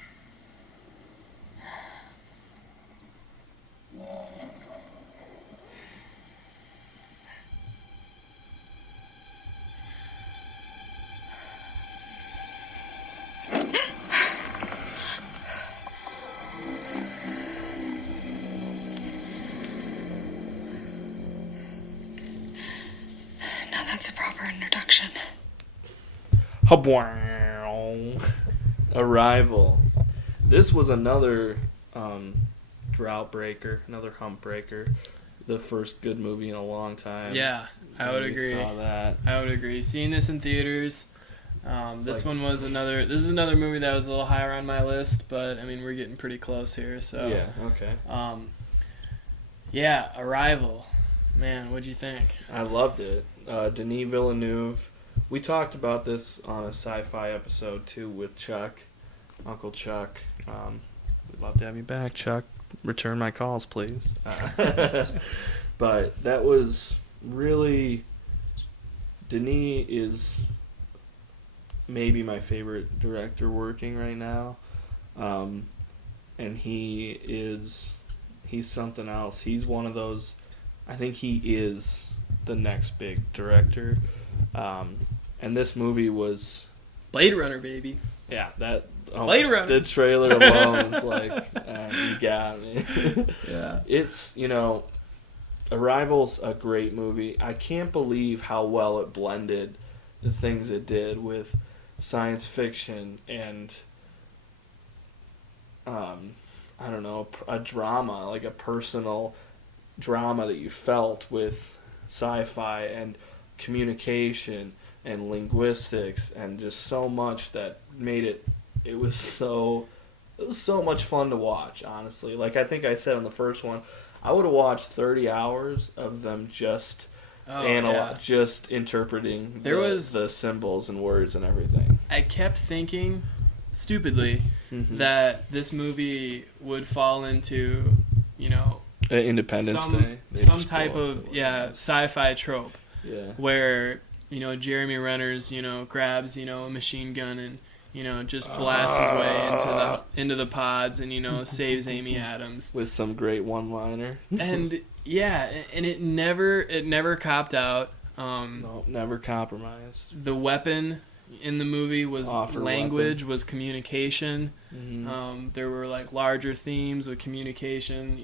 Now that's a proper introduction. Arrival. This was another drought breaker, another hump breaker. The first good movie in a long time. Yeah, I would We agree. Saw that. I would agree. Seeing this in theaters, this one was another. This is another movie that was a little higher on my list, but I mean we're getting pretty close here. So Yeah. Okay. Yeah, Arrival. Man, what'd you think? I loved it. Denis Villeneuve. We talked about this on a sci-fi episode too with Chuck, Uncle Chuck. We'd love to have you back, Chuck. Return my calls, please. But that was really... Denis is maybe my favorite director working right now. And he's something else. He's one of those... I think he is the next big director. And this movie was... Blade Runner, baby. Yeah, that... Blade Runner. The trailer alone was like, you got me. Yeah. It's, Arrival's a great movie. I can't believe how well it blended the things it did with science fiction and, I don't know, a drama, like a personal drama that you felt with sci-fi and communication and linguistics and just so much that made it was so much fun to watch, honestly. Like I think I said on the first one, I would have watched 30 hours of them just just interpreting the symbols and words and everything. I kept thinking, stupidly, that this movie would fall into, Independence Day. Some type of sci-fi trope. Yeah. Where, Jeremy Renner's, grabs, a machine gun and just blasts his way into the pods and saves Amy Adams with some great one-liner. And and it never copped out. No, never compromised. The weapon in the movie was language, was communication. Mm-hmm. There were like larger themes with communication.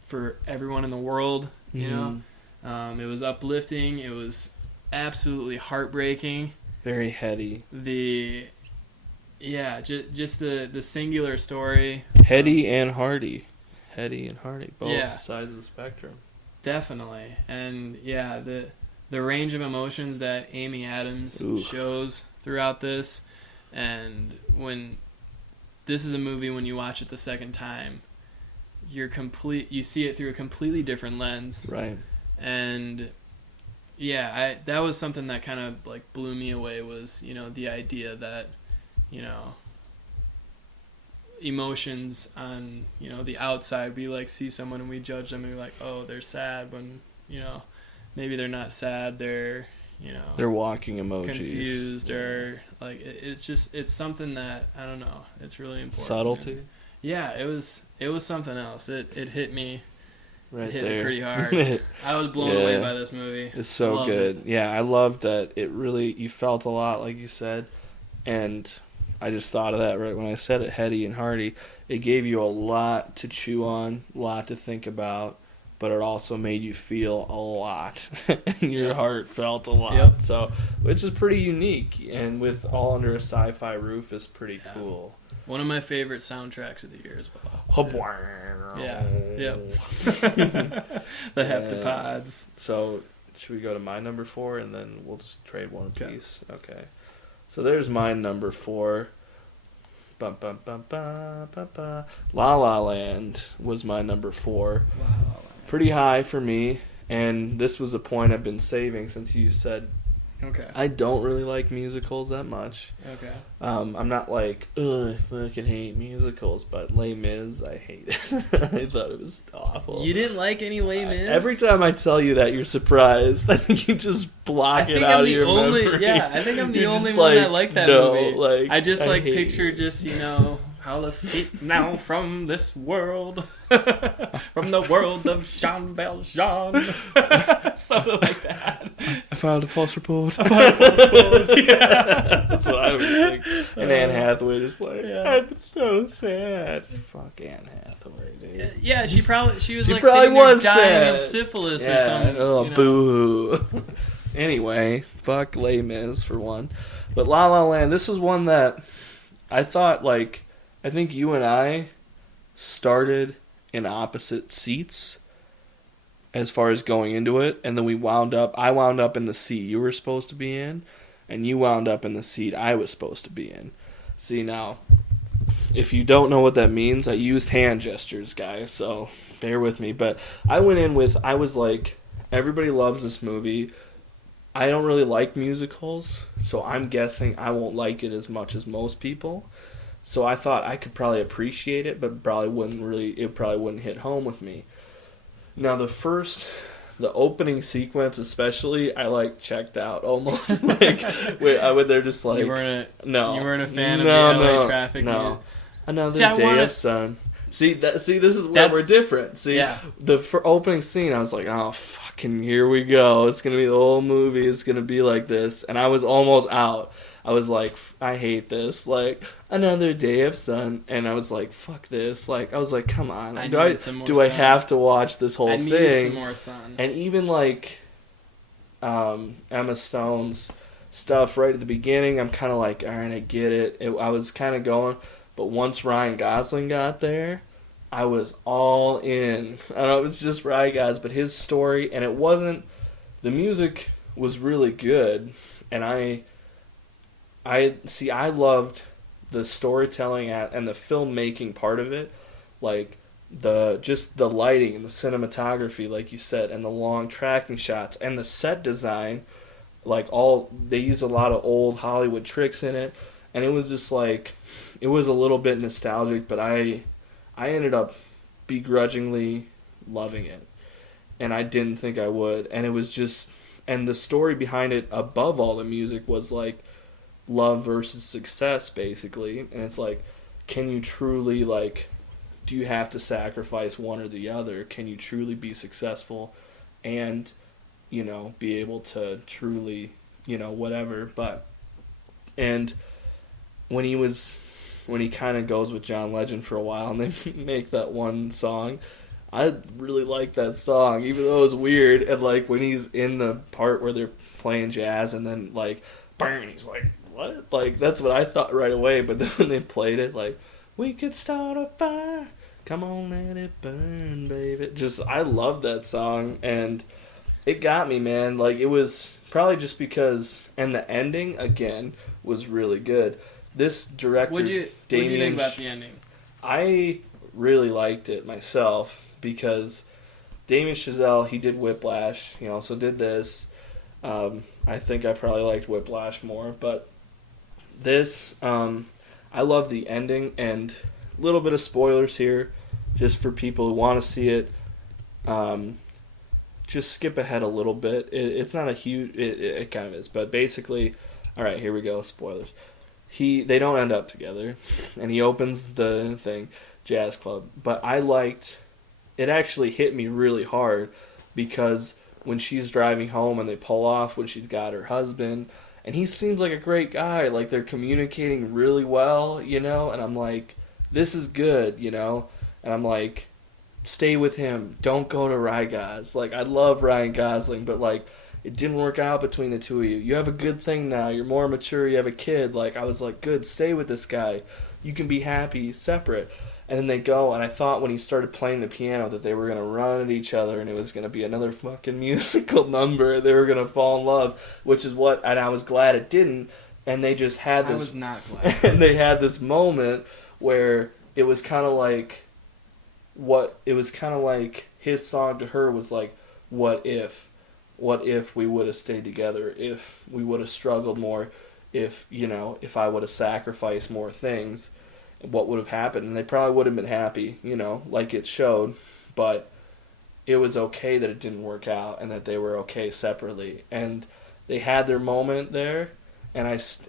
For everyone in the world. It was uplifting. It was absolutely heartbreaking. Very heady. Just the singular story. Heady and hearty. Both sides of the spectrum. Definitely. And the range of emotions that Amy Adams shows throughout this, and when this is a movie when you watch it the second time, you see it through a completely different lens. Right. And that was something that kind of like blew me away was, the idea that, emotions on, the outside, we like see someone and we judge them and we're like, oh, they're sad when, maybe they're not sad, they're, they're walking emojis. Confused or like, it's something that, I don't know, it's really important. Subtlety? Yeah, it was something else. It hit me right hit there. it pretty hard. I was blown away by this movie. It's so Loved good. it. Yeah, I loved that. It really, you felt a lot, like you said, and I just thought of that right when I said it, heady and hearty. It gave you a lot to chew on, a lot to think about, but it also made you feel a lot, and your heart felt a lot. Yep. So, which is pretty unique, and with all under a sci-fi roof is pretty cool. One of my favorite soundtracks of the year as well. Yeah. Yep. The heptapods. So, should we go to my number 4 and then we'll just trade one piece? Okay. So there's my number 4. Bum, bum, bum, bum, bum, bum. La La Land was my number 4. Wow. Pretty high for me, and this was a point I've been saving since you said. Okay. I don't really like musicals that much. Okay. I'm not like, ugh, I fucking hate musicals, but Les Mis, I hate it. I thought it was awful. You didn't like any Les Mis? Every time I tell you that, you're surprised. I think you just block it out of your memory. Yeah, I think I'm the You're only just one like, that liked that no, movie. like, I just I hate picture you. just, I'll escape now from this world. From the world of Jean Valjean. Something like that. I filed a false report. Yeah. That's what I was thinking. And Anne Hathaway just like, I'm so sad. Fuck Anne Hathaway, dude. Yeah, she was like probably sitting there was dying sad. of syphilis or Yeah. something. Oh, boo-hoo. Anyway, fuck Les Mis for one. But La La Land, this was one that I thought, like, I think you and I started in opposite seats as far as going into it, and then I wound up in the seat you were supposed to be in, and you wound up in the seat I was supposed to be in. See, now, if you don't know what that means, I used hand gestures, guys, so bear with me. But I went in with, I was like, everybody loves this movie. I don't really like musicals, so I'm guessing I won't like it as much as most people. So I thought I could probably appreciate it, but it probably wouldn't hit home with me. Now the opening sequence especially, I checked out almost. They're just like, You weren't a fan of no, the LA no, traffic. No, another See, day of sun. See, this is where we're different. See, yeah. For opening scene, I was like, oh, fucking here we go. It's going to be the whole movie. It's going to be like this. And I was almost out. I was like, I hate this. Like, another day of sun. And I was like, fuck this. Like, I was like, come on. Do I have to watch this whole thing? Needed some more sun. And even Emma Stone's stuff right at the beginning, I'm kind of like, all right, I get it. I was kind of going. But once Ryan Gosling got there, I was all in. I don't know, it was just Ryan Gosling, but his story, and it wasn't, the music was really good, and I loved the storytelling and the filmmaking part of it, like the lighting and the cinematography, like you said, and the long tracking shots and the set design, they use a lot of old Hollywood tricks in it, and it was just like, it was a little bit nostalgic, but I ended up begrudgingly loving it, and I didn't think I would, and it was just, and the story behind it above all the music was like love versus success, basically, and it's like, can you truly, do you have to sacrifice one or the other? Can you truly be successful and, be able to truly, whatever, and when he kind of goes with John Legend for a while and they make that one song, I really like that song, even though it was weird. And when he's in the part where they're playing jazz and then burn, he's like, what? That's what I thought right away. But then when they played it, we could start a fire, come on, let it burn, baby. I love that song, and it got me, man. It was probably just because, and the ending again was really good. This director, What'd you think about the ending? I really liked it myself because Damien Chazelle, he did Whiplash. He also did this. I think I probably liked Whiplash more, but this, I love the ending, and a little bit of spoilers here, just for people who want to see it. Just skip ahead a little bit. It's not a huge, it kind of is, but basically, all right, here we go, spoilers. They don't end up together, and he opens the thing, jazz club. But I liked it actually hit me really hard because when she's driving home and they pull off when she's got her husband, and he seems like a great guy, like they're communicating really well, you know, and I'm like, this is good, you know, and I'm like, stay with him, don't go to Ryan. Like, I love Ryan Gosling, but like, it didn't work out between the two of you. You have a good thing now, you're more mature, you have a kid, like, I was like, good, stay with this guy, you can be happy separate. And then they go, and I thought when he started playing the piano that they were going to run at each other and it was going to be another fucking musical number. They were going to fall in love, which is what, and I was glad it didn't. And they just had this. I was not glad. And they had this moment where it was kind of like, his song to her was like, what if we would have stayed together, if we would have struggled more, if, you know, if I would have sacrificed more things, what would have happened? And they probably would have been happy, you know, like it showed, but it was okay that it didn't work out and that they were okay separately, and they had their moment there, this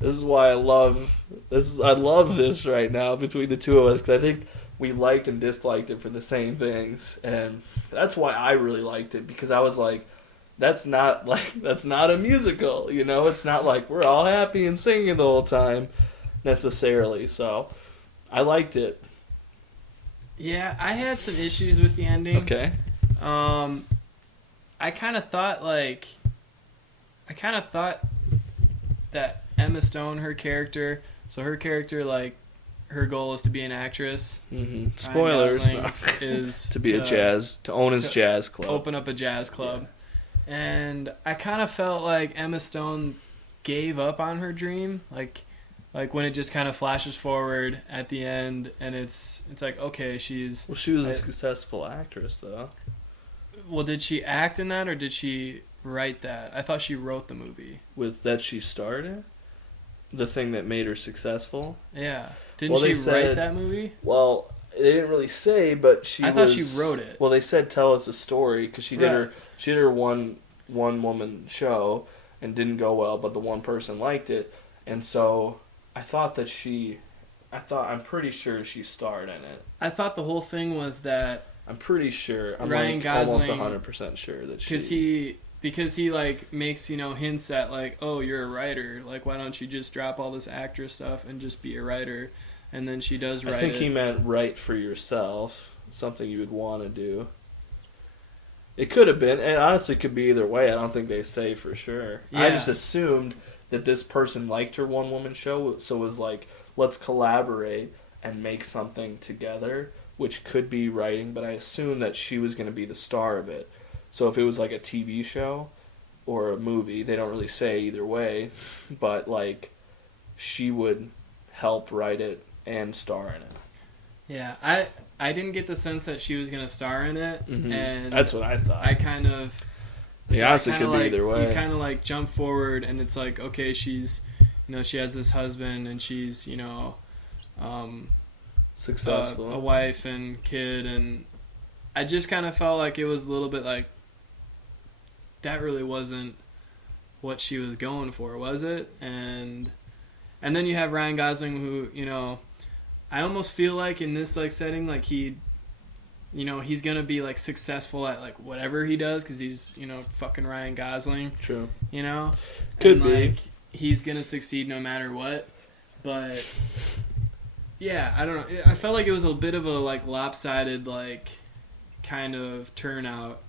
is why I love this right now between the two of us, because I think we liked and disliked it for the same things, and that's why I really liked it, because I was like, that's not a musical, you know, it's not like we're all happy and singing the whole time necessarily, so I liked it. Yeah, I had some issues with the ending. Okay. I kind of thought that Emma Stone, her character, like, her goal is to be an actress. Mm-hmm. Spoilers. Is to own his jazz club. Open up a jazz club. Yeah. And I kind of felt like Emma Stone gave up on her dream, like when it just kind of flashes forward at the end, and it's like, okay, she was a successful actress, though. Well, did she act in that, or did she write that? I thought she wrote the movie. With that she starred in? The thing that made her successful? Yeah. Didn't she write that movie? Well, they didn't really say, but I thought she wrote it. Well, they said tell us a story, because she did her one woman show and didn't go well, but the one person liked it, and so I'm pretty sure she starred in it. I thought the whole thing was that I'm pretty sure. I'm Ryan Gosling, almost 100% sure that she... Because he like makes, you know, hints at like, oh, you're a writer. Like, why don't you just drop all this actress stuff and just be a writer? And then she does write it. I think he meant write for yourself. Something you would want to do. It could have been. And honestly, it could be either way. I don't think they say for sure. Yeah. I just assumed that this person liked her one-woman show, so it was like, let's collaborate and make something together, which could be writing, but I assumed that she was going to be the star of it. So if it was like a TV show or a movie, they don't really say either way, but like, she would help write it and star in it. Yeah, I didn't get the sense that she was going to star in it, mm-hmm. and that's what I thought. I kind of... Yeah, honestly, it could be either way. You kind of like jump forward, and it's like, okay, she's, you know, she has this husband, and she's, you know, successful, a wife and kid, and I just kind of felt like it was a little bit like, that really wasn't what she was going for, was it? And then you have Ryan Gosling, who, you know, I almost feel like in this like setting, like he, you know, he's gonna be like successful at like whatever he does, because he's, you know, fucking Ryan Gosling. True. You know, could be. Like, he's gonna succeed no matter what. But yeah, I don't know. I felt like it was a bit of a like lopsided like kind of turnout.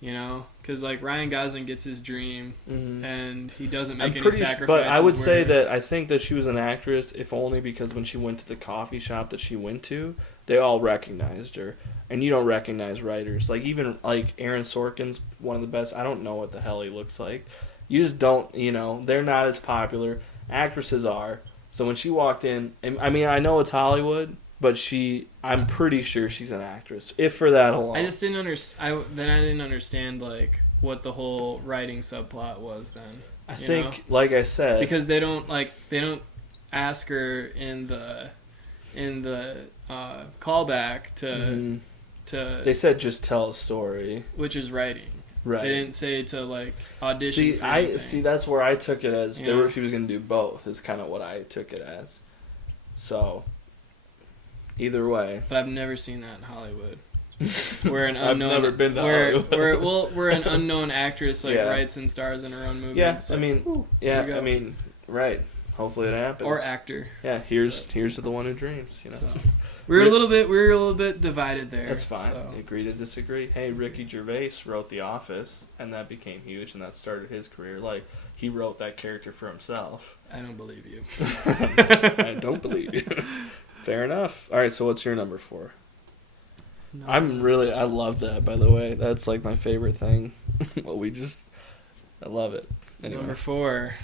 You know, because like Ryan Gosling gets his dream, mm-hmm. and he doesn't make any sacrifices. But I would say that I think that she was an actress, if only because when she went to the coffee shop that she went to, they all recognized her, and you don't recognize writers. Like even like Aaron Sorkin's one of the best. I don't know what the hell he looks like. You just don't. You know, they're not as popular. Actresses are. So when she walked in, I mean, I know it's Hollywood. But I'm pretty sure she's an actress, if for that alone. I just didn't understand. I didn't understand like what the whole writing subplot was. Then I think, like I said, because they don't ask her in the callback to They said just tell a story, which is writing. Right. They didn't say to like audition. See, that's where I took it as. She was going to do both. Is kind of what I took it as. So. Either way. But I've never seen that in Hollywood. Where an I've unknown, never been to Hollywood. where an unknown actress writes and stars in her own movie. Yeah, It's I mean, right. Hopefully it happens. Or actor. Yeah, here's to the one who dreams. You know, so, we were a little bit divided there. That's fine. So. Agree to disagree. Hey, Ricky Gervais wrote The Office, and that became huge, and that started his career. Like, he wrote that character for himself. I don't believe you. I don't believe you. Fair enough. All right, so what's your number 4? No. I love that, by the way. That's like my favorite thing. I love it. Anyway. Number 4.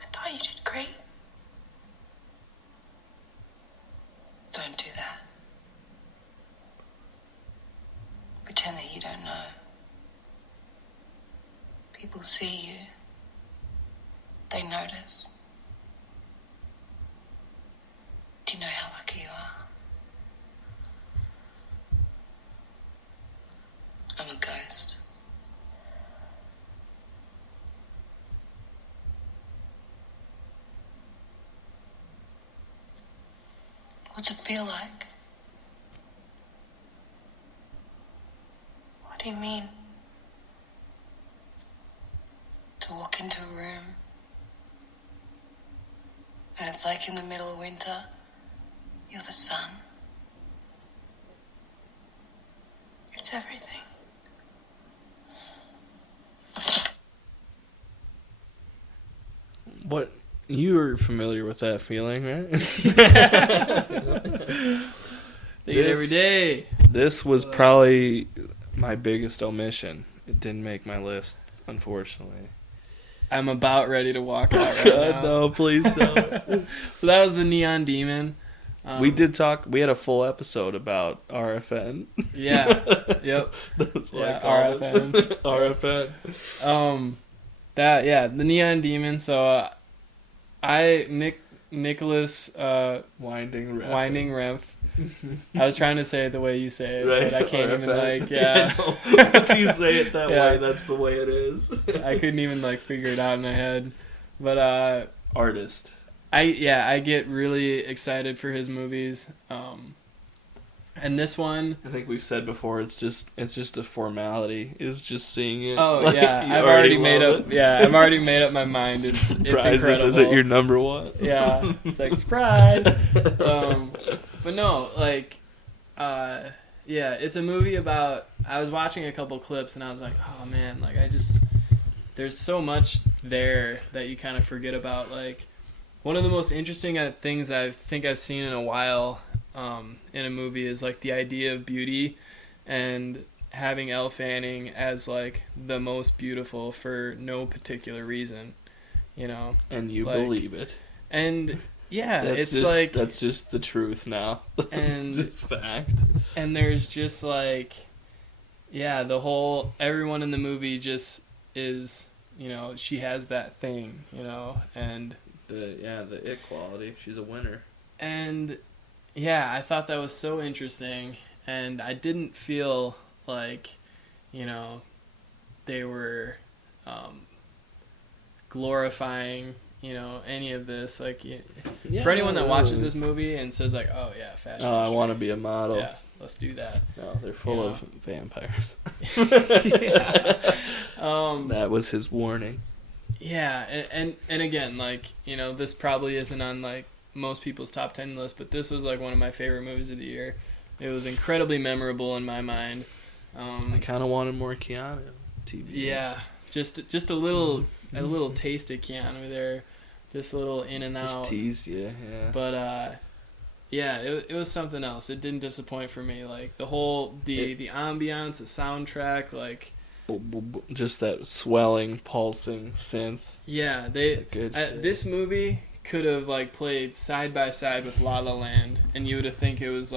I thought you did great. Don't do that. Pretend that you don't know. People see you. They notice. Do you know how lucky you are? I'm a ghost. What's it feel like? What do you mean? To walk into a room and it's like in the middle of winter, you're the sun. It's everything. What? You are familiar with that feeling, right? Think it every day. This was probably my biggest omission. It didn't make my list, unfortunately. I'm about ready to walk out right now. No, please don't. So that was the Neon Demon. We did talk. We had a full episode about RFN. Yeah. Yep. That's what I call RFN. it. RFN. The Neon Demon. So, Nicholas Winding Refn. I was trying to say it the way you say it, right. But I can't RFN. even Once you say it that way, that's the way it is. I couldn't even figure it out in my head. But artist. I get really excited for his movies. And this one, I think we've said before, it's just a formality. It's just seeing it. Oh yeah, I've already made up my mind. It's incredible. Is it your number 1? Yeah, it's like surprise. But no, it's a movie about. I was watching a couple clips and I was like, oh man, there's so much there that you kind of forget about. Like, one of the most interesting things I think I've seen in a while. In a movie is the idea of beauty and having Elle Fanning as the most beautiful for no particular reason, you know. And you believe it. And yeah, that's just the truth now. And it's fact. And there's just everyone in the movie just is, you know, she has that thing, you know, and the it quality. She's a winner. And yeah, I thought that was so interesting, and I didn't feel you know, they were glorifying, you know, any of this. For anyone that watches this movie and says oh yeah, fashion. Oh, I want to be a model. Yeah, let's do that. No, they're full of vampires. That was his warning. Yeah, and again, you know, this probably isn't on most people's top 10 list, but this was one of my favorite movies of the year. It was incredibly memorable in my mind. I kind of wanted more Keanu TV. Yeah, just a little taste of Keanu there, just a little in and out. Just tease, yeah. But it was something else. It didn't disappoint for me. The whole the ambiance, the soundtrack, just that swelling, pulsing synth. Yeah, this movie could have played side by side with La La Land, and you would have think it was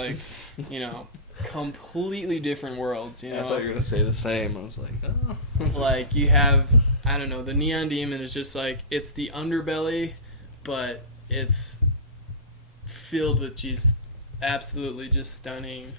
you know, completely different worlds. You know, I thought you were gonna say the same. I was like, oh. You have, I don't know, the Neon Demon is just it's the underbelly, but it's filled with just absolutely just stunning,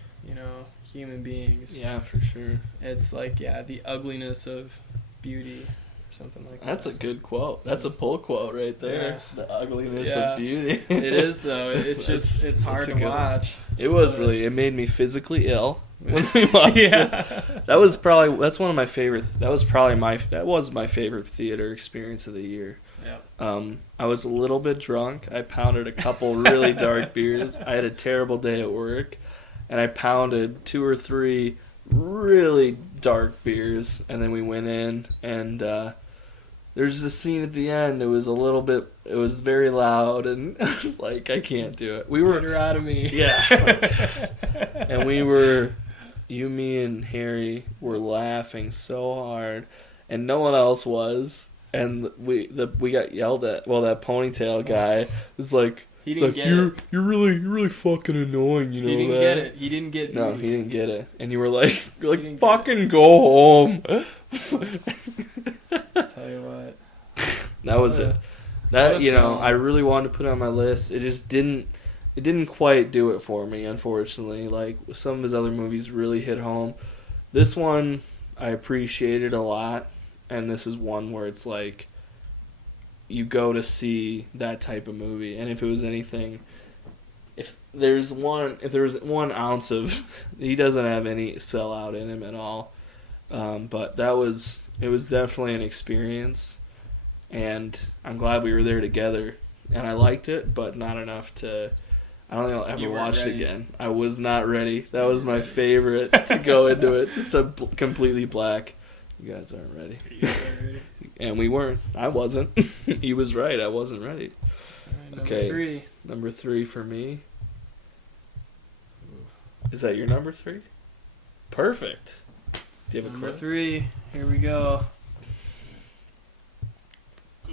human beings. Yeah, for sure. It's like, the ugliness of beauty or something like that. That's a good quote. That's a pull quote right there. Yeah. The ugliness of beauty. It is, though. It's just, it's hard to watch. It was really, it made me physically ill when we watched it. That was my favorite theater experience of the year. Yeah. I was a little bit drunk. I pounded a couple really dark beers. I had a terrible day at work, and I pounded 2 or 3 really dark beers, and then we went in, and there's this scene at the end. It was very loud, and I was like, I can't do it. Get her out of me. Yeah. And you, me, and Harry were laughing so hard, and no one else was. And we got yelled at. Well, that ponytail guy was like, he didn't get it. You're really fucking annoying. You know he didn't that? Get it. He didn't get it. No, he didn't get it. And you were like, fucking go home. Tell you what. That was it. That I really wanted to put it on my list. It just didn't. It didn't quite do it for me, unfortunately. Like, some of his other movies really hit home. This one I appreciated a lot. And this is one where it's like, you go to see that type of movie, and if it was anything, if there was 1 ounce of, he doesn't have any sellout in him at all, but it was definitely an experience, and I'm glad we were there together, and I liked it, but not enough to, I don't think I'll ever watch it again. I was not ready. That was my favorite to go into it. So completely black. You guys aren't ready. And we weren't. I wasn't. He was right. I wasn't ready. All right, number 3 for me. Is that your number 3? Perfect. Do you have number 3? Here we go.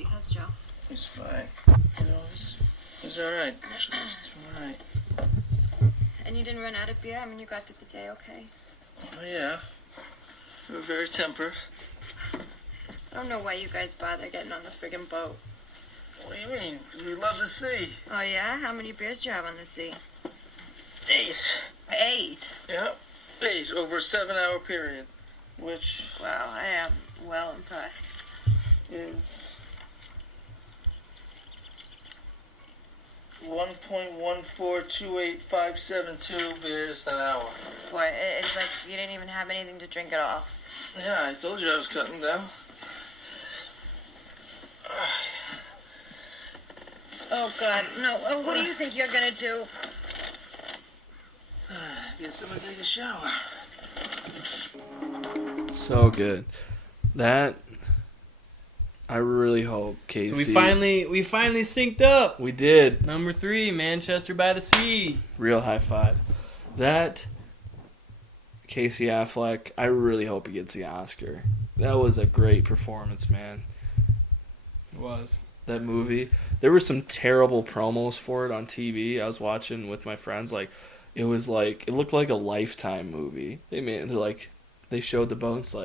How's Joe? He's fine. He's all right. He's all right. And you didn't run out of beer? I mean, you got through the day okay? Oh, yeah. We were very tempered. I don't know why you guys bother getting on the friggin' boat. What do you mean? We love the sea. Oh, yeah? How many beers do you have on the sea? 8. 8? Yep. 8 over a 7-hour period. Which... Wow, I am well impressed. Is 1.1428572 beers an hour. Boy, it's like you didn't even have anything to drink at all. Yeah, I told you I was cutting down. Oh, God. No, what do you think you're gonna do? Guess I'm gonna take a shower. So good. That... I really hope Casey... So we finally synced up. We did. Number 3, Manchester by the Sea. Real high five. That Casey Affleck, I really hope he gets the Oscar. That was a great performance, man. It was. That movie. There were some terrible promos for it on TV. I was watching with my friends. It looked like a Lifetime movie. They showed the bones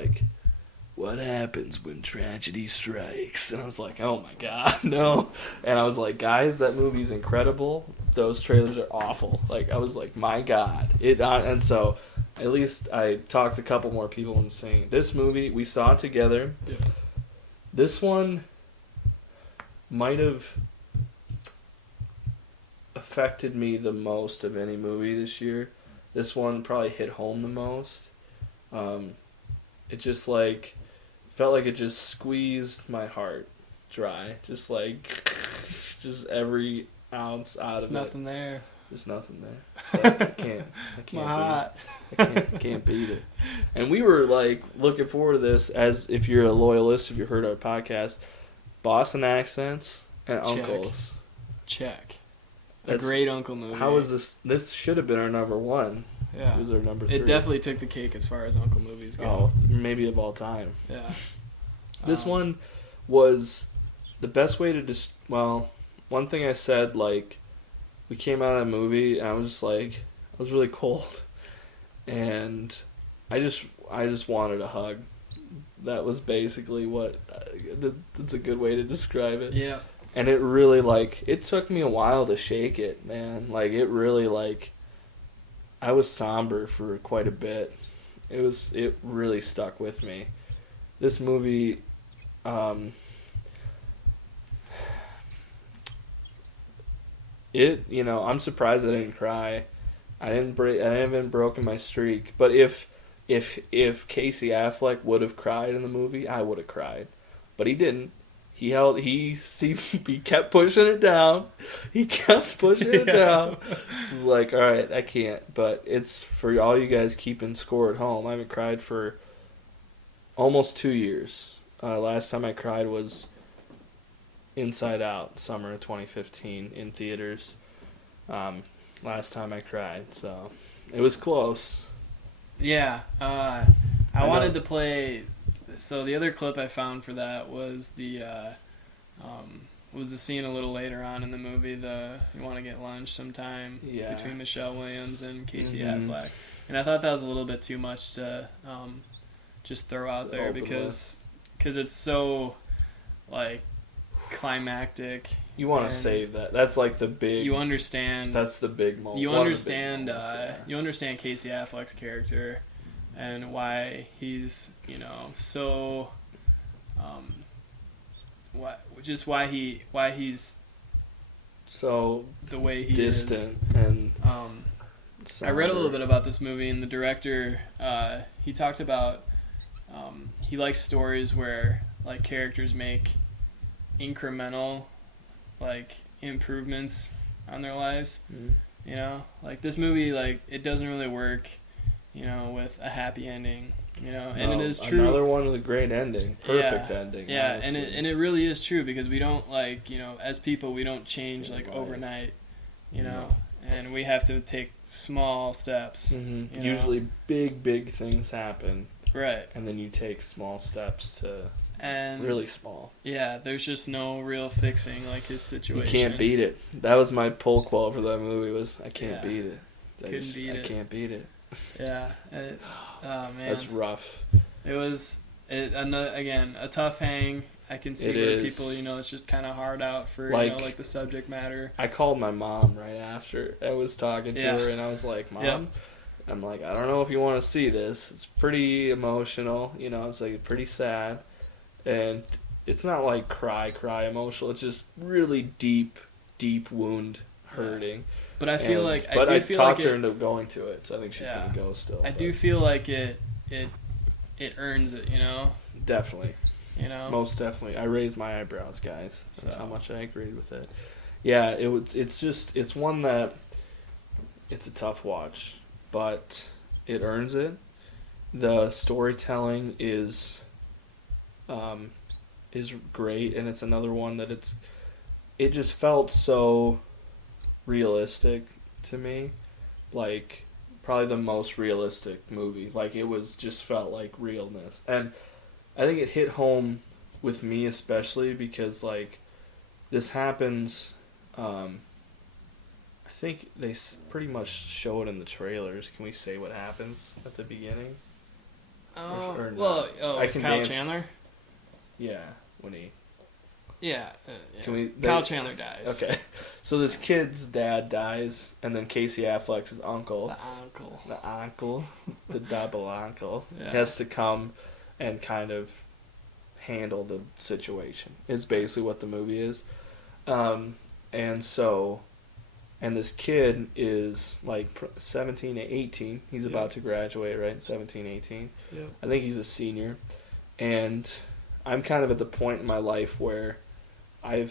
what happens when tragedy strikes? And I was like, oh my God, no. And I was like, guys, that movie's incredible. Those trailers are awful. I was like, my God. And so, at least I talked to a couple more people and saying, this movie, we saw it together. Yeah. This one might have affected me the most of any movie this year. This one probably hit home the most. It just felt like it just squeezed my heart dry. Just every ounce out of it. There's nothing there. There's nothing there. So I can't beat it. And we were looking forward to this as, if you're a loyalist, if you heard our podcast, Boston accents and uncles. Check. A great uncle movie. How was this? This should have been our number 1. Yeah. It was our number 3. It definitely took the cake as far as uncle movies go. Oh, maybe of all time. Yeah. This one was the best way to one thing I said, we came out of that movie and I was I was really cold. And I just wanted a hug. That was basically that's a good way to describe it. Yeah. And it really, it took me a while to shake it, man. It really, I was somber for quite a bit. It really stuck with me. This movie, I'm surprised I didn't cry. I haven't broken my streak. But if Casey Affleck would have cried in the movie, I would have cried. But he didn't. He kept pushing it down. He kept pushing it down. It's like, all right, I can't. But it's for all you guys keeping score at home. I haven't cried for almost 2 years. Last time I cried was Inside Out, summer of 2015 in theaters. Last time I cried, so it was close. Yeah, I wanted to play. So the other clip I found for that was the scene a little later on in the movie. You want to get lunch sometime between Michelle Williams and Casey Affleck, and I thought that was a little bit too much to just throw out there because it's so like climactic. You want to save that. That's like the big. You understand. That's the big moment. You understand. You understand Casey Affleck's character, and why he's so. Why he's so the way he distant is. And. I read a little bit about this movie, and the director he talked about he likes stories where like characters make incremental like improvements on their lives. Like this movie, like it doesn't really work with a happy ending, and it is true. Another one with a great ending, perfect ending. Yeah, and it really is true because we don't as people we don't change like overnight, and we have to take small steps. Usually big things happen. Right. And then you take small steps to and really small. Yeah, there's just no real fixing like his situation. You can't beat it. That was my pull quote for that movie was I can't beat it. I can't beat it. Yeah. Oh man. That's rough. It was again a tough hang. I can see where people, it's just kind of hard out for like the subject matter. I called my mom right after I was talking to her, and I was like, "Mom, I'm like, I don't know if you want to see this. It's pretty emotional, It's like pretty sad, and it's not like cry emotional. It's just really deep hurting. But I feel like I talked her into going to it, so I think she's gonna go still. I do feel like it earns it, Definitely. Most definitely. I raised my eyebrows, guys. That's how much I agreed with it. Yeah, it's one that it's a tough watch, but it earns it. The storytelling is great, and it's another one that it just felt so realistic to me, like probably the most realistic movie. Like it just felt like realness, and I think it hit home with me especially because like this happens. I think they pretty much show it in the trailers. Can we say what happens at the beginning? Kyle Chandler. Yeah, when he. Yeah. Can Kyle Chandler dies. Okay, so this kid's dad dies, and then Casey Affleck's uncle. The double uncle, has to come and kind of handle the situation. Is basically what the movie is, and this kid is like 17, 18. He's about to graduate, right? 17, 18. Yeah. I think he's a senior, and I'm kind of at the point in my life where I'm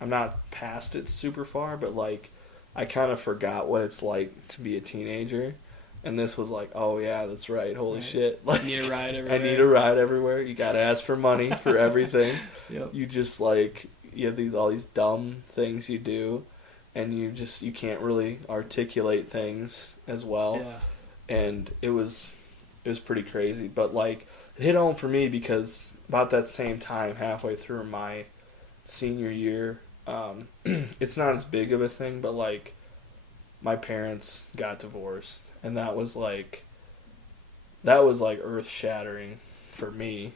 not past it super far, but like I kind of forgot what it's like to be a teenager. And this was like, oh yeah, that's right. Holy shit! Like, you need a ride everywhere. I need a ride everywhere. You gotta ask for money for everything. Yep. You just you have all these dumb things you do, and you can't really articulate things as well. Yeah. And it was pretty crazy, but like it hit home for me because about that same time, halfway through my senior year, it's not as big of a thing, but like my parents got divorced. And that was like earth shattering for me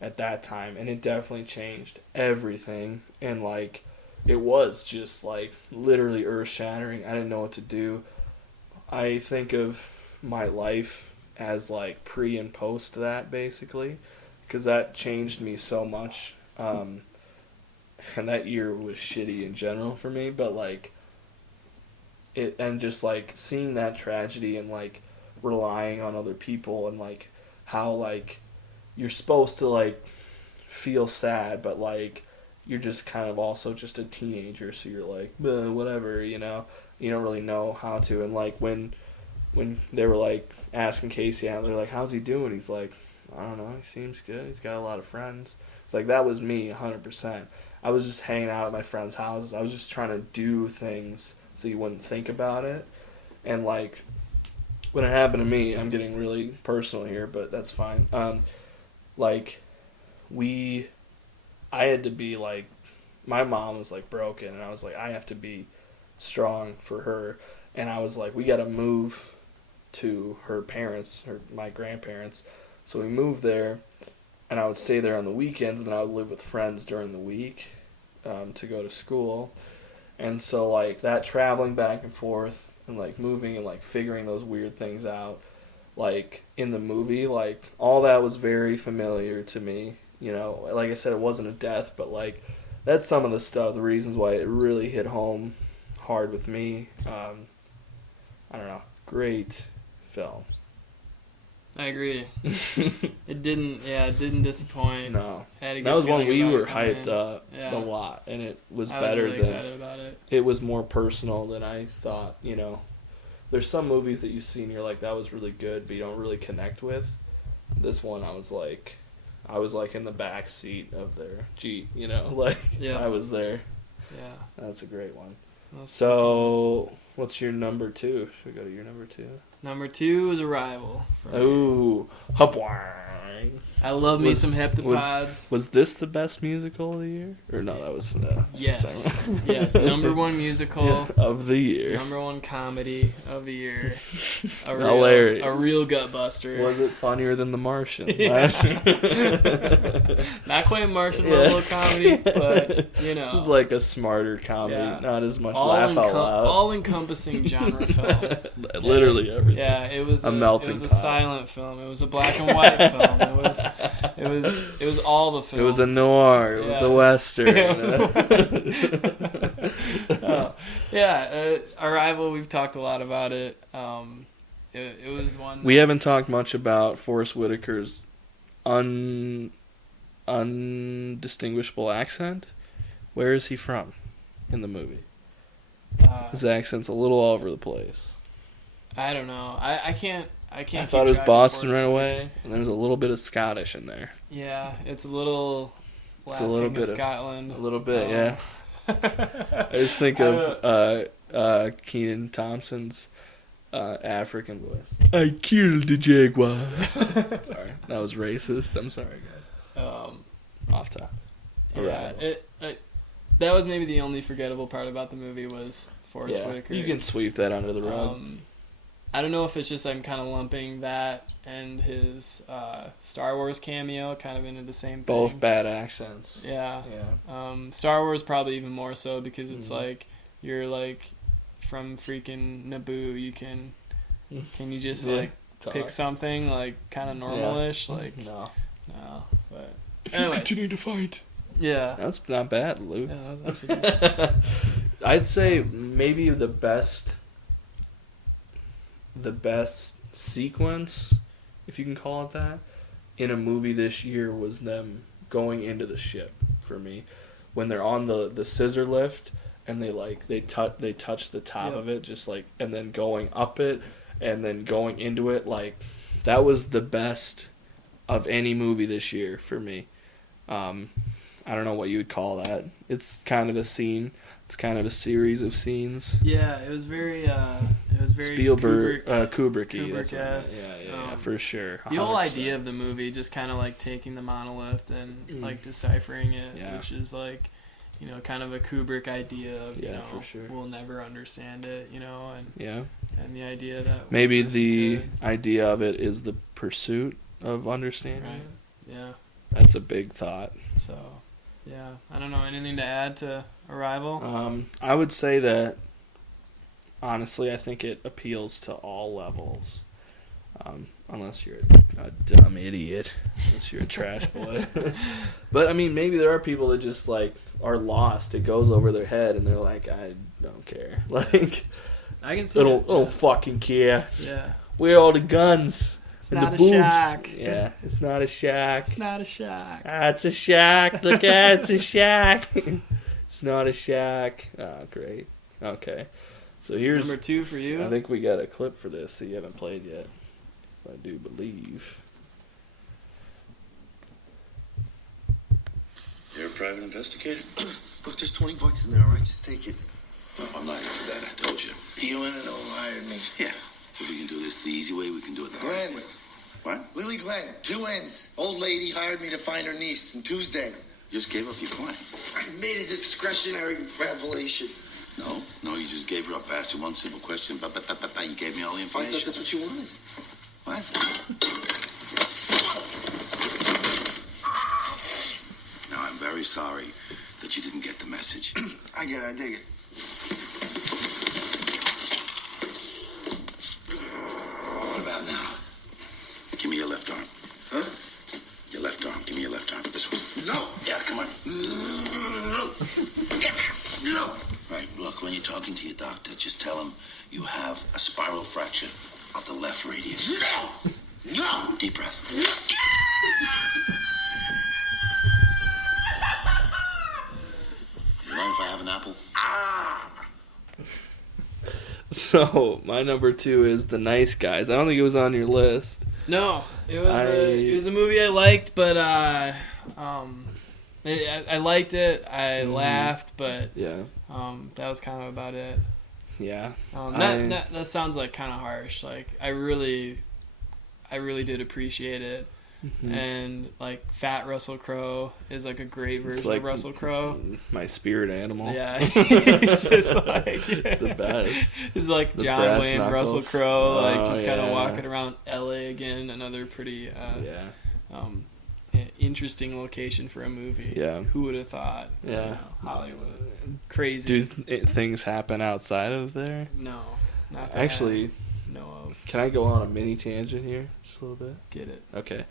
at that time, and it definitely changed everything. And like it was just like literally earth shattering. I didn't know what to do. I think of my life as like pre and post that, basically, because that changed me so much. And that year was shitty in general for me, but like it, and just like seeing that tragedy and like relying on other people and like how like you're supposed to like feel sad, but like you're just kind of also just a teenager, so you're like, whatever, you know, you don't really know how to. And like when they were like asking Casey out, they're like, how's he doing? He's like, I don't know, he seems good, he's got a lot of friends. It's like, that was me 100%. I was just hanging out at my friends' houses. I was just trying to do things so you wouldn't think about it. And like when it happened to me, I'm getting really personal here, but that's fine. Like I had to be like, my mom was like broken, and I was like, I have to be strong for her. And I was like, we got to move to her parents, my grandparents. So we moved there, and I would stay there on the weekends, and then I would live with friends during the week to go to school. And so like that traveling back and forth and like moving and like figuring those weird things out, like in the movie, like all that was very familiar to me. You know, like I said, it wasn't a death, but like that's some of the stuff, the reasons why it really hit home hard with me. I don't know. Great film. I agree. It didn't disappoint. No. Had a good that was one feeling we about were it coming hyped in. up Yeah. a lot, and it was I better really than excited about it. It was more personal than I thought. You know, there's some movies that you see and you're like, that was really good, but you don't really connect with. This one, I was like in the back seat of their Jeep. You know, like Yeah. I was there. Yeah. That's a great one. That's So, what's your number 2? Should we go to your number 2? Number 2 is Arrival. Ooh, Hupwang. I love me some Heptapods. Was this the best musical of the year? Or no, that was Yes. Yes. Number 1 musical of the year. Number 1 comedy of the year. Hilarious. A real gut buster. Was it funnier than The Martian? Not quite Martian level of comedy, but you know, just like a smarter comedy, not as much laugh out loud. All-encompassing genre film. Literally everything. Yeah, it was a melting It was pot. a silent film. It was a black and white film. It was all the films. It was a noir. It was a western. Arrival. We've talked a lot about it. It was one. We haven't talked much about Forrest Whitaker's undistinguishable accent. Where is he from in the movie? His accent's a little all over the place. I don't know. I can't. I thought it was Boston right away, and there's a little bit of Scottish in there. Yeah, it's a little. It's a little bit of Scotland. A little bit, yeah. I just think of Kenan Thompson's African voice. I killed the jaguar. Sorry, that was racist. I'm sorry, guys. Off top. Yeah, that was maybe the only forgettable part about the movie was Forrest Whitaker. You can sweep that under the rug. I don't know if it's just I'm kind of lumping that and his Star Wars cameo kind of into the same thing. Both bad accents. Yeah. Star Wars probably even more so because it's like you're like from freaking Naboo. You can you just like pick something like kind of normalish? Like no. But if anyway. you continue to fight. Yeah. That's not bad, Luke. Yeah, that was actually good. I'd say maybe the best sequence, if you can call it that, in a movie this year was them going into the ship for me. When they're on the scissor lift and they touch the top of it, just like, and then going up it and then going into it, like that was the best of any movie this year for me. I don't know what you would call that. It's kind of a scene. It's kind of a series of scenes. Yeah, it was very Spielberg, Kubrick-y. Kubrick-esque. Yeah, for sure. 100%. The whole idea of the movie, just kind of like taking the monolith and like deciphering it, which is like, you know, kind of a Kubrick idea of, you know, for sure. We'll never understand it, you know, and the idea that maybe the idea of it is the pursuit of understanding. Right. Yeah. That's a big thought. So, yeah, I don't know. Anything to add to Arrival? I would say that honestly, I think it appeals to all levels. Unless you're a dumb idiot. Unless you're a trash boy. But, I mean, maybe there are people that just, like, are lost. It goes over their head, and they're like, I don't care. Like, I can see I don't fucking care. Yeah. Where are all the guns? It's and not the a boobs? shack. Yeah, it's not a shack. It's not a shack. Ah, it's a shack. Look at it's a shack. It's not a shack. Oh, great. Okay. So here's number 2 for you. I think we got a clip for this that you haven't played yet. I do believe. You're a private investigator? Look, there's $20 in there, all right? Just take it. No, I'm not here for that, I told you. You want to know who hired me? Yeah. If we can do this the easy way, we can do it the Glenn. hard way. What? Lily Glenn, 2 N's. Old lady hired me to find her niece on Tuesday. Just gave up your client. I made a discretionary revelation. No, you just gave her up. I asked you one simple question. You gave me all the I thought information. that's what you wanted. What? Now, I'm very sorry that you didn't get the message. I get it, I dig it. What about now? Give me your left arm. Huh? Your left arm. Give me your left arm. This one. No. Yeah, come on. No. Right, look, when you're talking to your doctor, just tell him you have a spiral fracture of the left radius. No. No. Deep breath. You mind if I have an apple? So, my number 2 is The Nice Guys. I don't think it was on your list. No, it was a movie I liked, but I liked it. I laughed, but yeah, that was kind of about it. Yeah, that sounds like kind of harsh. Like I really did appreciate it, and like Fat Russell Crowe is like a great version of Russell Crowe. My spirit animal. Yeah, it's just like it's the best. It's like the John Wayne, Russell Crowe, like just kind of walking around LA again. Another pretty interesting location for a movie. Yeah, who would have thought? Yeah, Hollywood, crazy. Do things happen outside of there? No, not that actually. I know of. Can I go on a mini tangent here, just a little bit? Get it? Okay.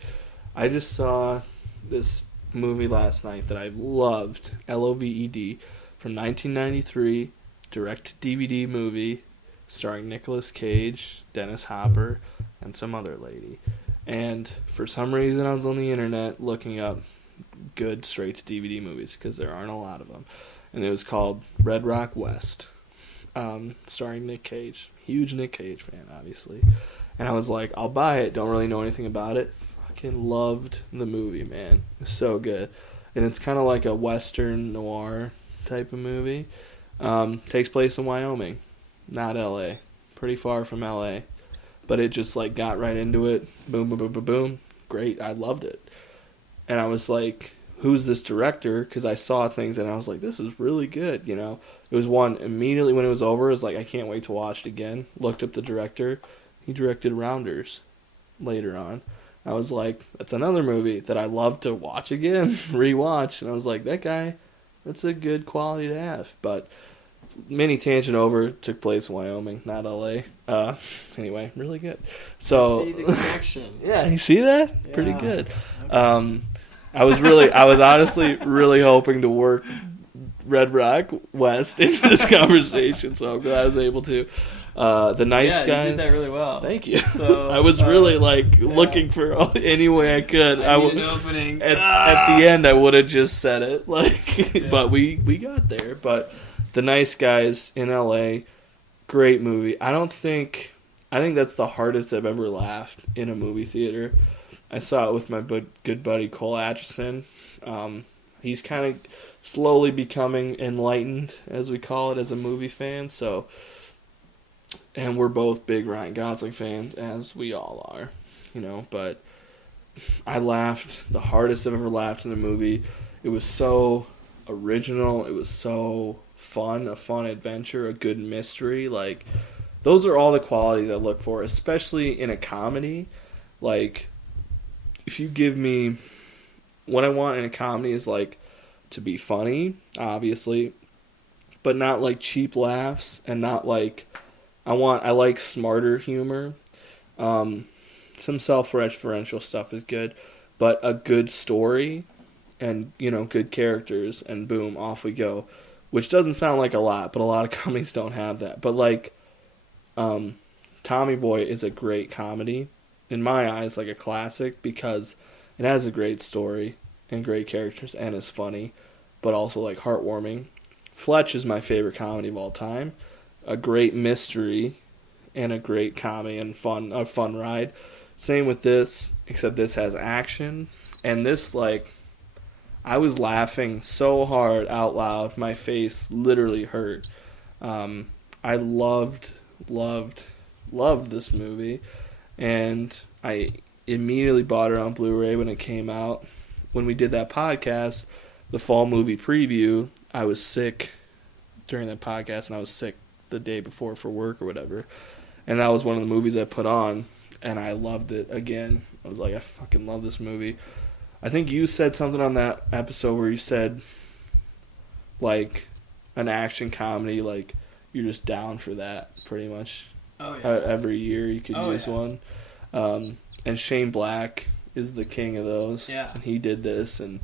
I just saw this movie last night that I loved, Loved, from 1993, direct-to-DVD movie, starring Nicolas Cage, Dennis Hopper, and some other lady. And for some reason, I was on the internet looking up good straight-to-DVD movies, because there aren't a lot of them. And it was called Red Rock West, starring Nick Cage. Huge Nick Cage fan, obviously. And I was like, I'll buy it. Don't really know anything about it. Fucking loved the movie, man. It was so good. And it's kind of like a Western noir type of movie. Takes place in Wyoming, not L.A. Pretty far from L.A. But it just like got right into it. Boom, boom, boom, boom, boom. Great. I loved it. And I was like, who's this director? Because I saw things and I was like, this is really good, you know. It was one, immediately when it was over, it was like, I can't wait to watch it again. Looked up the director. He directed Rounders later on. I was like, that's another movie that I love to watch again, rewatch. And I was like, that guy, that's a good quality to have. But mini tangent over, took place in Wyoming, not L.A. Anyway, really good. So, see the connection. Yeah, you see that? Yeah. Pretty good. I was honestly really hoping to work Red Rock West into this conversation, so I'm glad I was able to. The Nice Guys. You did that really well. Thank you. So, I was really looking for any way I could. I need an opening. At the end, I would have just said it, but we got there. But The Nice Guys in L.A., great movie. I think that's the hardest I've ever laughed in a movie theater. I saw it with my good buddy Cole Atchison. He's kind of slowly becoming enlightened, as we call it, as a movie fan. So, and we're both big Ryan Gosling fans, as we all are, you know. But I laughed the hardest I've ever laughed in a movie. It was so original. It was so fun, a fun adventure, a good mystery. Like, those are all the qualities I look for, especially in a comedy. Like, if you give me, what I want in a comedy is like to be funny, obviously, but not like cheap laughs and not like I like smarter humor. Some self-referential stuff is good, but a good story and, good characters, and boom, off we go. Which doesn't sound like a lot, but a lot of comedies don't have that. But like, Tommy Boy is a great comedy. In my eyes, like a classic, because it has a great story and great characters and is funny, but also like heartwarming. Fletch is my favorite comedy of all time. A great mystery and a great comedy and a fun ride. Same with this, except this has action. And this, like, I was laughing so hard out loud, my face literally hurt. I loved this movie, and I immediately bought it on Blu-ray when it came out. When we did that podcast, the fall movie preview, I was sick during that podcast, and I was sick the day before for work or whatever. And that was one of the movies I put on, and I loved it again. I was like, I fucking love this movie. I think you said something on that episode where you said, like, an action comedy, like, you're just down for that, pretty much. Oh, yeah. Every year you could use one. And Shane Black is the king of those. Yeah. And he did this, and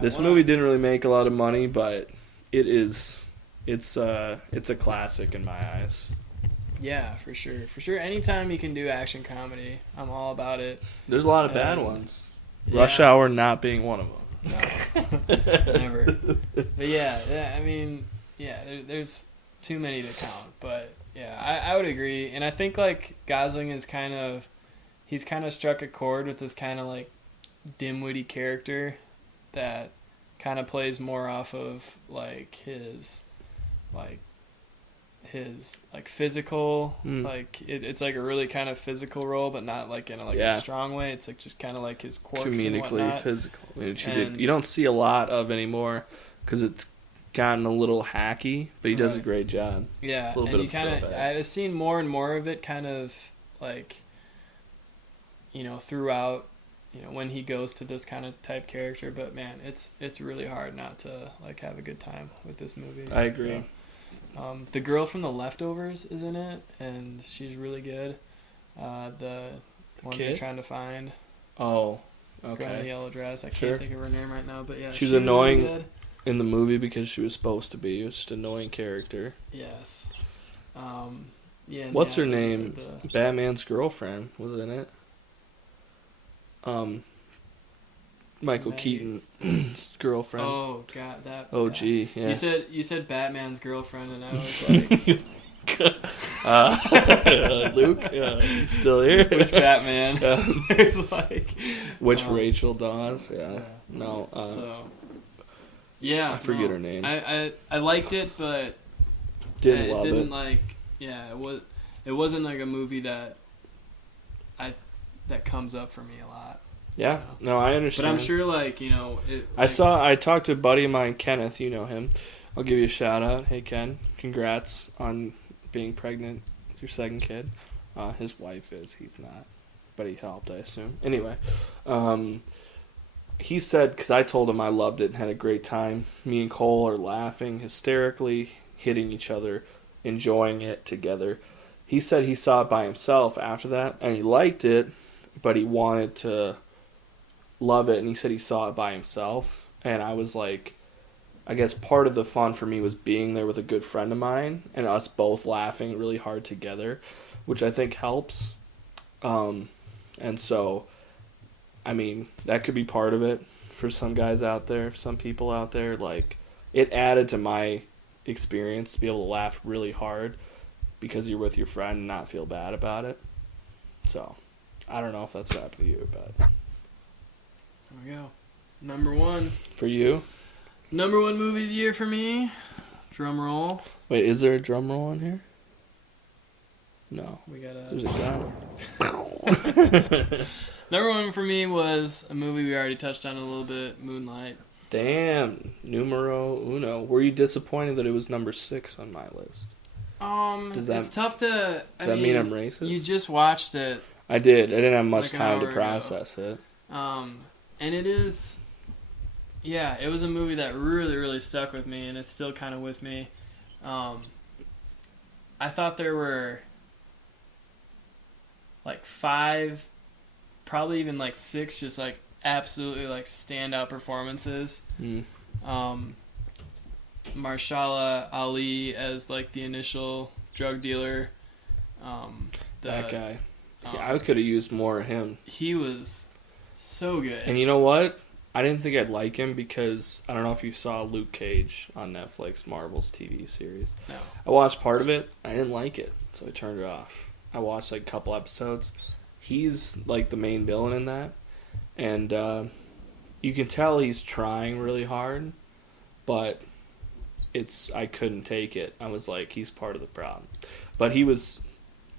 this movie didn't really make a lot of money, but it's a classic in my eyes. Yeah, for sure. Anytime you can do action comedy, I'm all about it. There's a lot of bad ones. Yeah. Rush Hour not being one of them. No, never. But yeah, I mean, there's too many to count. But yeah, I would agree, and I think like Gosling is he's kind of struck a chord with this kind of like dim-witty character that kind of plays more off of like his physical, like it's like a really kind of physical role, but not like in a strong way. It's like just kind of like his quirks comedically and whatnot. Physical, which you don't see a lot of anymore because it's gotten a little hacky, but he does a great job. Yeah, it's a little and bit of I've seen more and more of it kind of like, throughout, when he goes to this kind of type character. But man, it's really hard not to like have a good time with this movie. I agree. So, the girl from The Leftovers is in it, and she's really good. The one you're trying to find. Oh, okay. Girl in the yellow dress. I can't think of her name right now, but yeah, she's annoying really in the movie because she was supposed to be. It was just an annoying character. Yes. What's her name? Batman's girlfriend was in it. Michael Keaton's girlfriend. Oh god, that. OG. Yeah. You said Batman's girlfriend, and I was like, Luke, you still here? Which Batman? There's like which Rachel Dawes? Yeah. No. Yeah. I forget her name. I liked it, but didn't love it. Like, yeah, it wasn't like a movie that comes up for me a lot. Yeah, no, I understand. But I'm sure, like, I talked to a buddy of mine, Kenneth, you know him. I'll give you a shout out. Hey, Ken, congrats on being pregnant with your second kid. His wife is, he's not. But he helped, I assume. Anyway, he said, because I told him I loved it and had a great time. Me and Cole are laughing hysterically, hitting each other, enjoying it together. He said he saw it by himself after that, and he liked it, but he wanted to love it, and he said he saw it by himself. And I was like, I guess part of the fun for me was being there with a good friend of mine and us both laughing really hard together, which I think helps. And so, I mean, that could be part of it for some guys out there, some people out there. Like, it added to my experience to be able to laugh really hard because you're with your friend and not feel bad about it. So, I don't know if that's what happened to you, but... There we go. Number one. For you? Number one movie of the year for me. Drum roll. Wait, is there a drum roll on here? No. We got There's a gun. Number one for me was a movie we already touched on a little bit, Moonlight. Damn. Numero uno. Were you disappointed that it was number 6 on my list? It's tough to... Does that mean I'm racist? You just watched it. I did. I didn't have much time to process it. And it is... Yeah, it was a movie that really, really stuck with me, and it's still kind of with me. I thought there were like 5, probably even like 6, just like absolutely like standout performances. Mahershala Ali as like the initial drug dealer. That guy. Yeah, I could have used more of him. He was so good. And you know what? I didn't think I'd like him because I don't know if you saw Luke Cage on Netflix, Marvel's TV series. No. I watched part of it. I didn't like it, so I turned it off. I watched like a couple episodes. He's like the main villain in that, and you can tell he's trying really hard, but I couldn't take it. I was like, he's part of the problem. But he was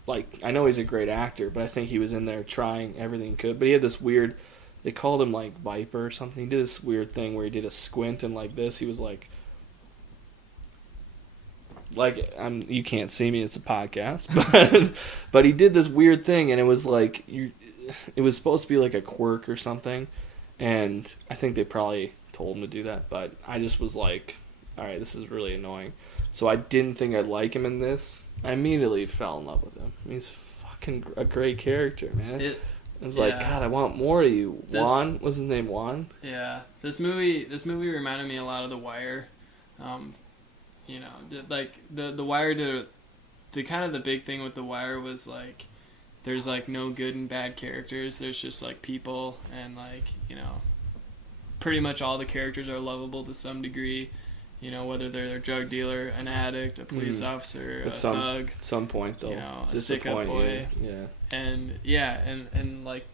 like, I know he's a great actor, but I think he was in there trying everything he could. But he had this weird, they called him like Viper or something. He did this weird thing where he did a squint and like this. He was like you can't see me, it's a podcast, but he did this weird thing, and it was like it was supposed to be like a quirk or something, and I think they probably told him to do that, but I just was like, all right, this is really annoying. So I didn't think I'd like him in this. I immediately fell in love with him. He's fucking a great character, man. It was like, God, I want more of you. Juan, was his name Juan? Yeah, this movie reminded me a lot of The Wire. You know, like the Wire did the kind of the big thing with The Wire was like there's like no good and bad characters. There's just like people, and like, you know, pretty much all the characters are lovable to some degree. You know, whether they're a drug dealer, an addict, a police officer, a thug. At some point, though, you know, a stick-up boy. Yeah. And like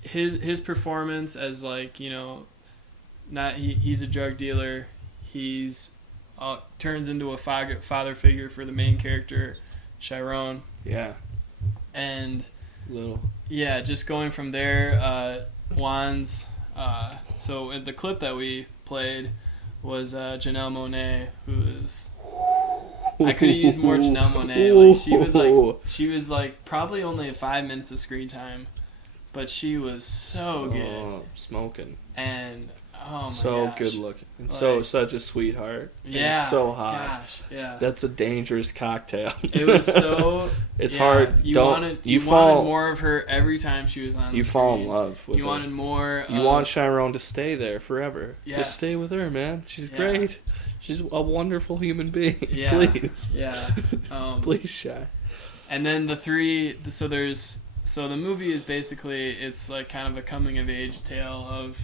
his performance as like, you know, he's a drug dealer. He's turns into a father figure for the main character, Chiron. Yeah. And just going from there, Juan's. So in the clip that we played was Janelle Monáe, who is. I could have used more Janelle Monáe. Like she was like probably only 5 minutes of screen time, but she was so good. Smoking. And oh my so gosh. good looking and like, such a sweetheart. Yeah. And so hot. Gosh, yeah. That's a dangerous cocktail. It was so. It's hard. You wanted more of her every time she was on. You fall in love with her. You wanted more. You want Chiron to stay there forever. Yes. Just stay with her, man. She's great. She's a wonderful human being. Yeah. Please. Yeah. Please, Shy. And then the movie is basically, it's like kind of a coming of age tale of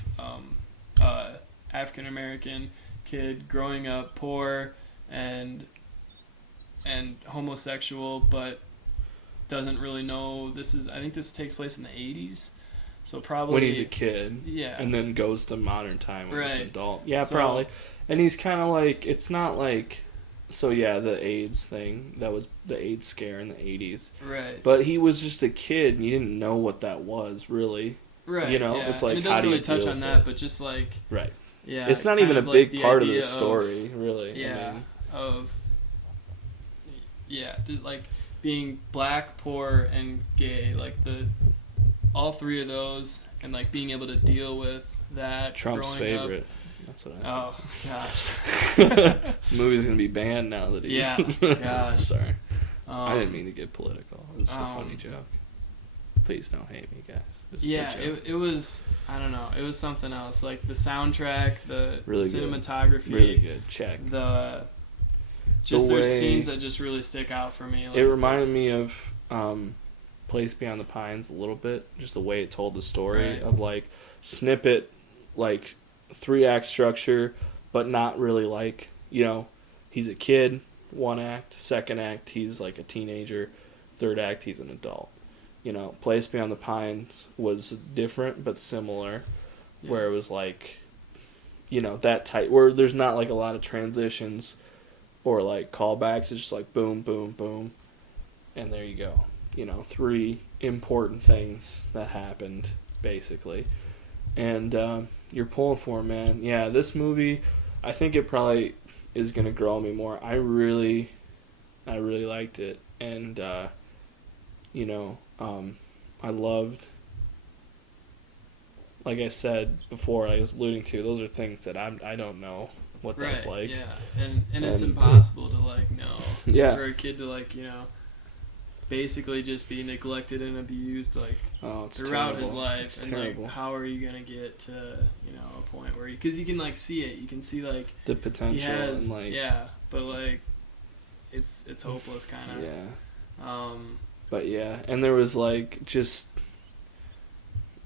African American kid growing up poor and homosexual, but doesn't really know I think this takes place in the 80s. So probably when he's a kid, and then goes to modern time when he's an adult. Yeah, probably. And he's kind of like, it's not like, the AIDS thing, that was the AIDS scare in the 80s. Right. But he was just a kid, and you didn't know what that was, really. Right. You know, it's like, and it how doesn't do you really touch deal on with that, it? but just like, right. Yeah. It's not even a big like part of the story, really. Yeah. Like being black, poor, and gay, like all three of those, and like being able to deal with that. Trump's favorite. Up. That's what Oh gosh. This movie's gonna be banned now that he's. Yeah. Gosh. Sorry. I didn't mean to get political. It was just a funny joke. Please don't hate me, guys. It was. I don't know. It was something else. Like the soundtrack, the really cinematography. Good. Really good. Check. There's scenes that just really stick out for me. Like, it reminded me of Place Beyond the Pines a little bit. Just the way it told the story of like snippet, like 3-act structure, but not really like, you know, he's a kid, 1 act, 2nd act, he's like a teenager, 3rd act, he's an adult. You know, Place Beyond the Pines was different but similar, where it was like, you know, that tight, where there's not like a lot of transitions or like callbacks. It's just like boom, boom, boom, and there you go. You know, 3 important things that happened, basically. And you're pulling for him, man. Yeah, this movie, I think it probably is going to grow on me more. I really liked it. And, you know, I loved, like I said before, I was alluding to, those are things that I don't know what that's like. Yeah, and it's impossible to, like, know. Yeah. For a kid to, like, you know, basically just be neglected and abused like throughout his life. It's and terrible. Like, how are you gonna get to a point where because you can like see it, you can see like the potential he has, and like but like it's hopeless kind of but yeah, and there was like just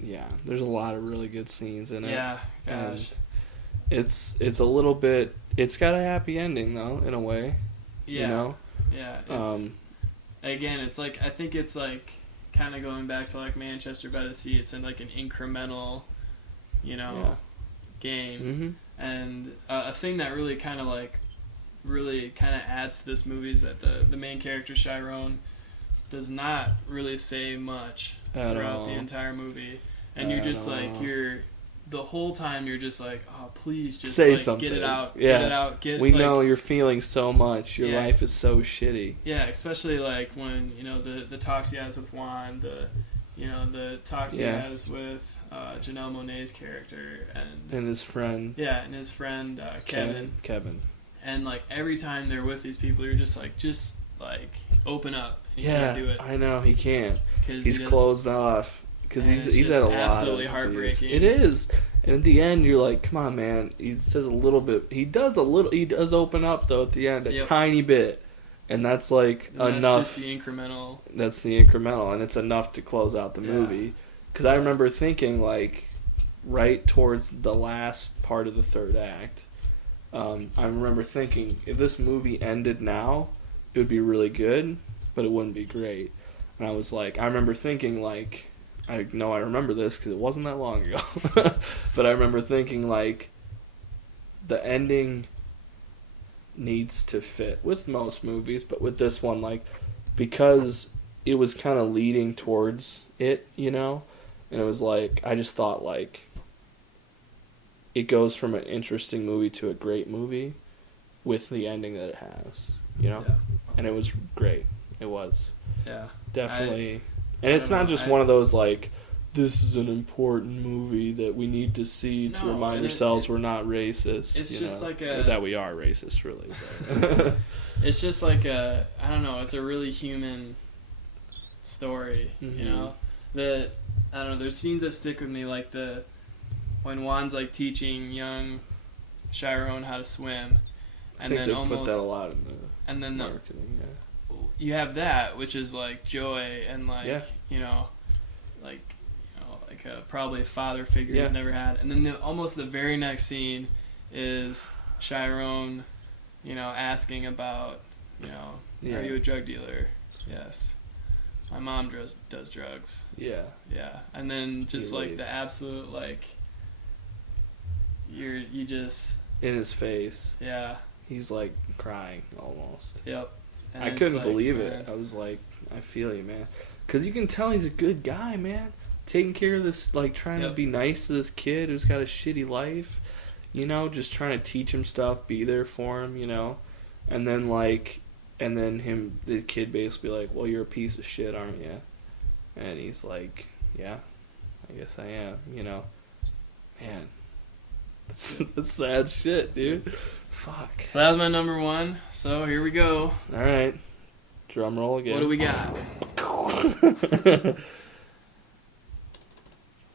there's a lot of really good scenes in it. Yeah, gosh. And it's a little bit. It's got a happy ending though, in a way. Yeah. Yeah. It's, again, it's like I think it's like kind of going back to like Manchester by the Sea. It's in like an incremental, game, and a thing that really kind of adds to this movie is that the main character Chiron does not really say much throughout the entire movie, and you're just like the whole time you're just like, oh, please just say like, something. Get it out. Yeah. Get it out. We know you're feeling so much. Your life is so shitty. Yeah, especially like when the talks he has with Juan, the talks he has with Janelle Monáe's character and his friend. Yeah, and his friend Kevin. And like every time they're with these people, you're just like open up. He can't do it. I know he can't. He's closed off. Because he's had a lot of absolutely heartbreaking. It is, and at the end you're like, come on, man. He says a little bit. He does open up though at the end a tiny bit, and that's like enough. That's just the incremental. That's the incremental, and it's enough to close out the movie. Because I remember thinking like, right towards the last part of the third act, I remember thinking if this movie ended now, it would be really good, but it wouldn't be great. And I was like, I remember thinking like. I know I remember this because it wasn't that long ago. But I remember thinking, like, the ending needs to fit with most movies, but with this one, like, because it was kind of leading towards it, and it was like, I just thought, like, it goes from an interesting movie to a great movie with the ending that it has, And it was great. It was. Yeah. Definitely. And it's not just one of those, like, this is an important movie that we need to see to remind ourselves we're not racist. It's just like or that we are racist, really. It's just like I don't know, it's a really human story, That, I don't know, there's scenes that stick with me, like when Juan's, like, teaching young Chiron how to swim. I think they put that a lot in the marketing, you have that, which is like joy and like probably a father figure he's never had, and then almost the very next scene is Chiron, asking about, are you a drug dealer? Yes, my mom does drugs. Yeah, and then just like the absolute like you just in his face. Yeah, he's like crying almost. Yep. And I couldn't believe it. I was like, I feel you, man. Because you can tell he's a good guy, man. Taking care of this, like, trying to be nice to this kid who's got a shitty life. Just trying to teach him stuff, be there for him, And then, like, the kid basically like, well, you're a piece of shit, aren't you? And he's like, yeah, I guess I am, Man. That's sad shit, dude. Fuck. So that was my number one. So here we go. All right. Drum roll again. What do we got?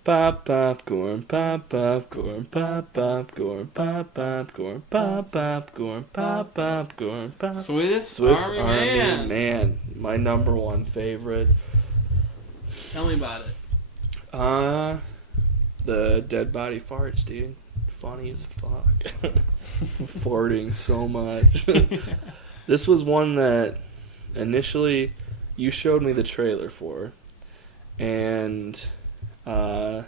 Pop popcorn, pop popcorn, pop popcorn, pop popcorn, pop popcorn, pop popcorn, pop. Swiss Army Man. My number one favorite. Tell me about it. The dead body farts, dude. Funny as fuck. Farting so much. This was one that initially you showed me the trailer for, and I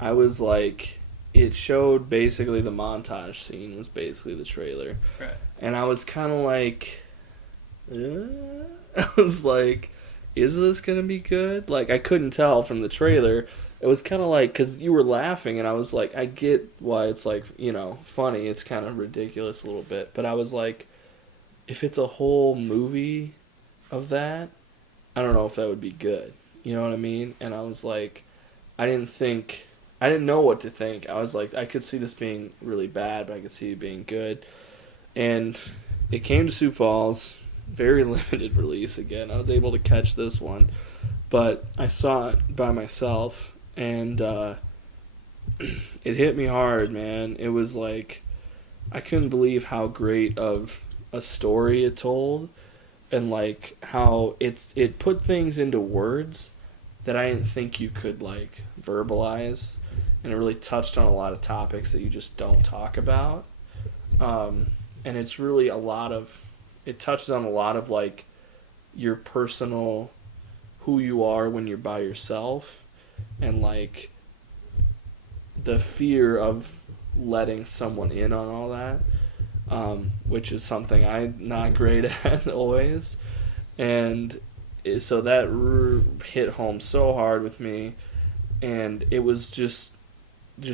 was like, it showed basically the montage scene was basically the trailer, right? And I was kind of like, I was like, is this gonna be good? Like, I couldn't tell from the trailer. It was kind of like, because you were laughing, and I was like, I get why it's like, funny. It's kind of ridiculous a little bit. But I was like, if it's a whole movie of that, I don't know if that would be good. You know what I mean? And I was like, I didn't know what to think. I was like, I could see this being really bad, but I could see it being good. And it came to Sioux Falls. very limited release again. I was able to catch this one, but I saw it by myself, and it hit me hard, man. It was like, I couldn't believe how great of a story it told, and like how it put things into words that I didn't think you could like verbalize, and it really touched on a lot of topics that you just don't talk about. And it's really it touches on a lot of like your personal, who you are when you're by yourself, and like the fear of letting someone in on all that, which is something I'm not great at always. And so that hit home so hard with me, and it was just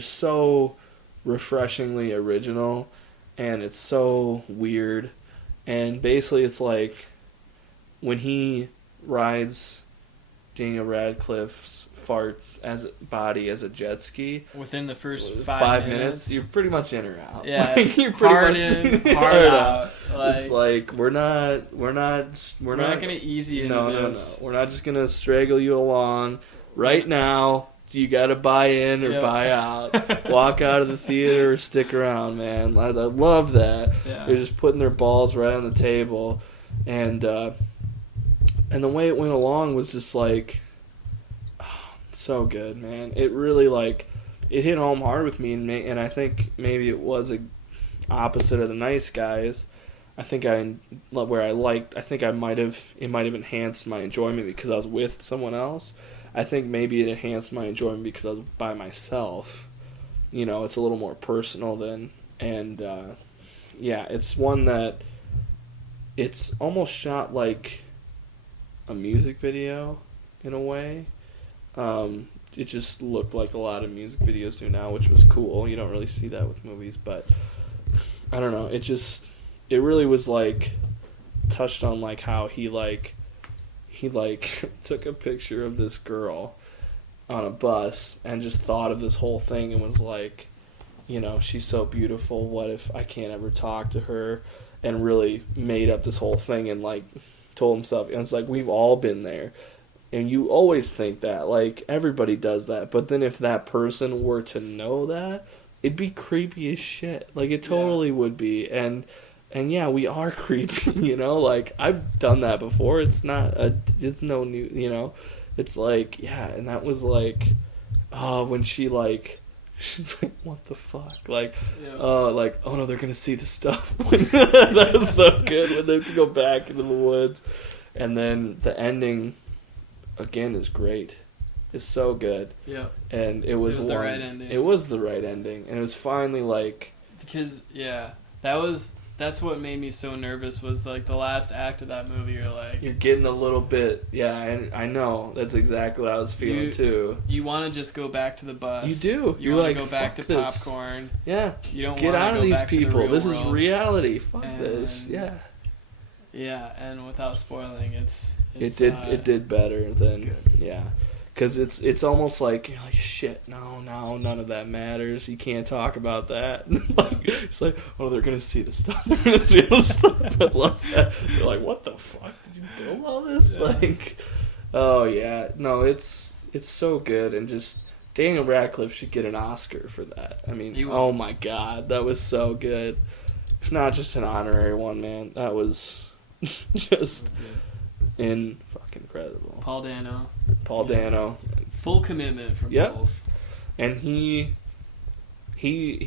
so refreshingly original, and it's so weird. And basically it's like when he rides Daniel Radcliffe's farts as body as a jet ski within the first 5 minutes, you're pretty much in or out. Yeah, like, you're hard in, hard out. Like, it's like we're not gonna ease you into this. No. We're not just gonna strangle you along. Right now, you gotta buy in or buy out. Walk out of the theater or stick around, man. I love that. Yeah. They're just putting their balls right on the table, and the way it went along was just like, so good, man. It really like it hit home hard with me, and I think maybe it was a opposite of The Nice Guys. I think it might have enhanced my enjoyment because I was with someone else. I think maybe it enhanced my enjoyment because I was by myself. You know, it's a little more personal then, and it's one that it's almost shot like a music video in a way. It just looked like a lot of music videos do now, which was cool. You don't really see that with movies, but I don't know. It really was like touched on like how he took a picture of this girl on a bus and just thought of this whole thing and was like, you know, she's so beautiful. What if I can't ever talk to her? And really made up this whole thing and like told himself, and it's like we've all been there. And you always think that, like, everybody does that. But then if that person were to know that, it'd be creepy as shit. Like, it totally would be. And yeah, we are creepy, you know? Like, I've done that before. It's no new, you know? It's like, yeah, and that was like, when she, like, she's like, what the fuck? Like, like, oh no, they're gonna see the stuff. That was so good when they have to go back into the woods. And then the ending, again, is great. It's so good. Yeah. And it was the right ending. It was the right ending. And it was finally like, because that's what made me so nervous was like the last act of that movie. You're getting a little bit, and I know that's exactly what I was feeling too. You want to just go back to the bus. You do. You want to go back to popcorn. Yeah. You don't get out of these people. This is reality. Fuck and, this. Yeah. Yeah, and without spoiling, it did better than because it's almost like you're like, shit, no, none of that matters. You can't talk about that. It's like, oh, they're gonna see the stuff. They're gonna see the stuff. I love that. They're like, what the fuck did you build all this? Yeah. Like, oh yeah, no, it's so good, and just Daniel Radcliffe should get an Oscar for that. I mean, oh my god, that was so good. If not just an honorary one, man, that was just fucking incredible. Paul Dano. Full commitment from both. And he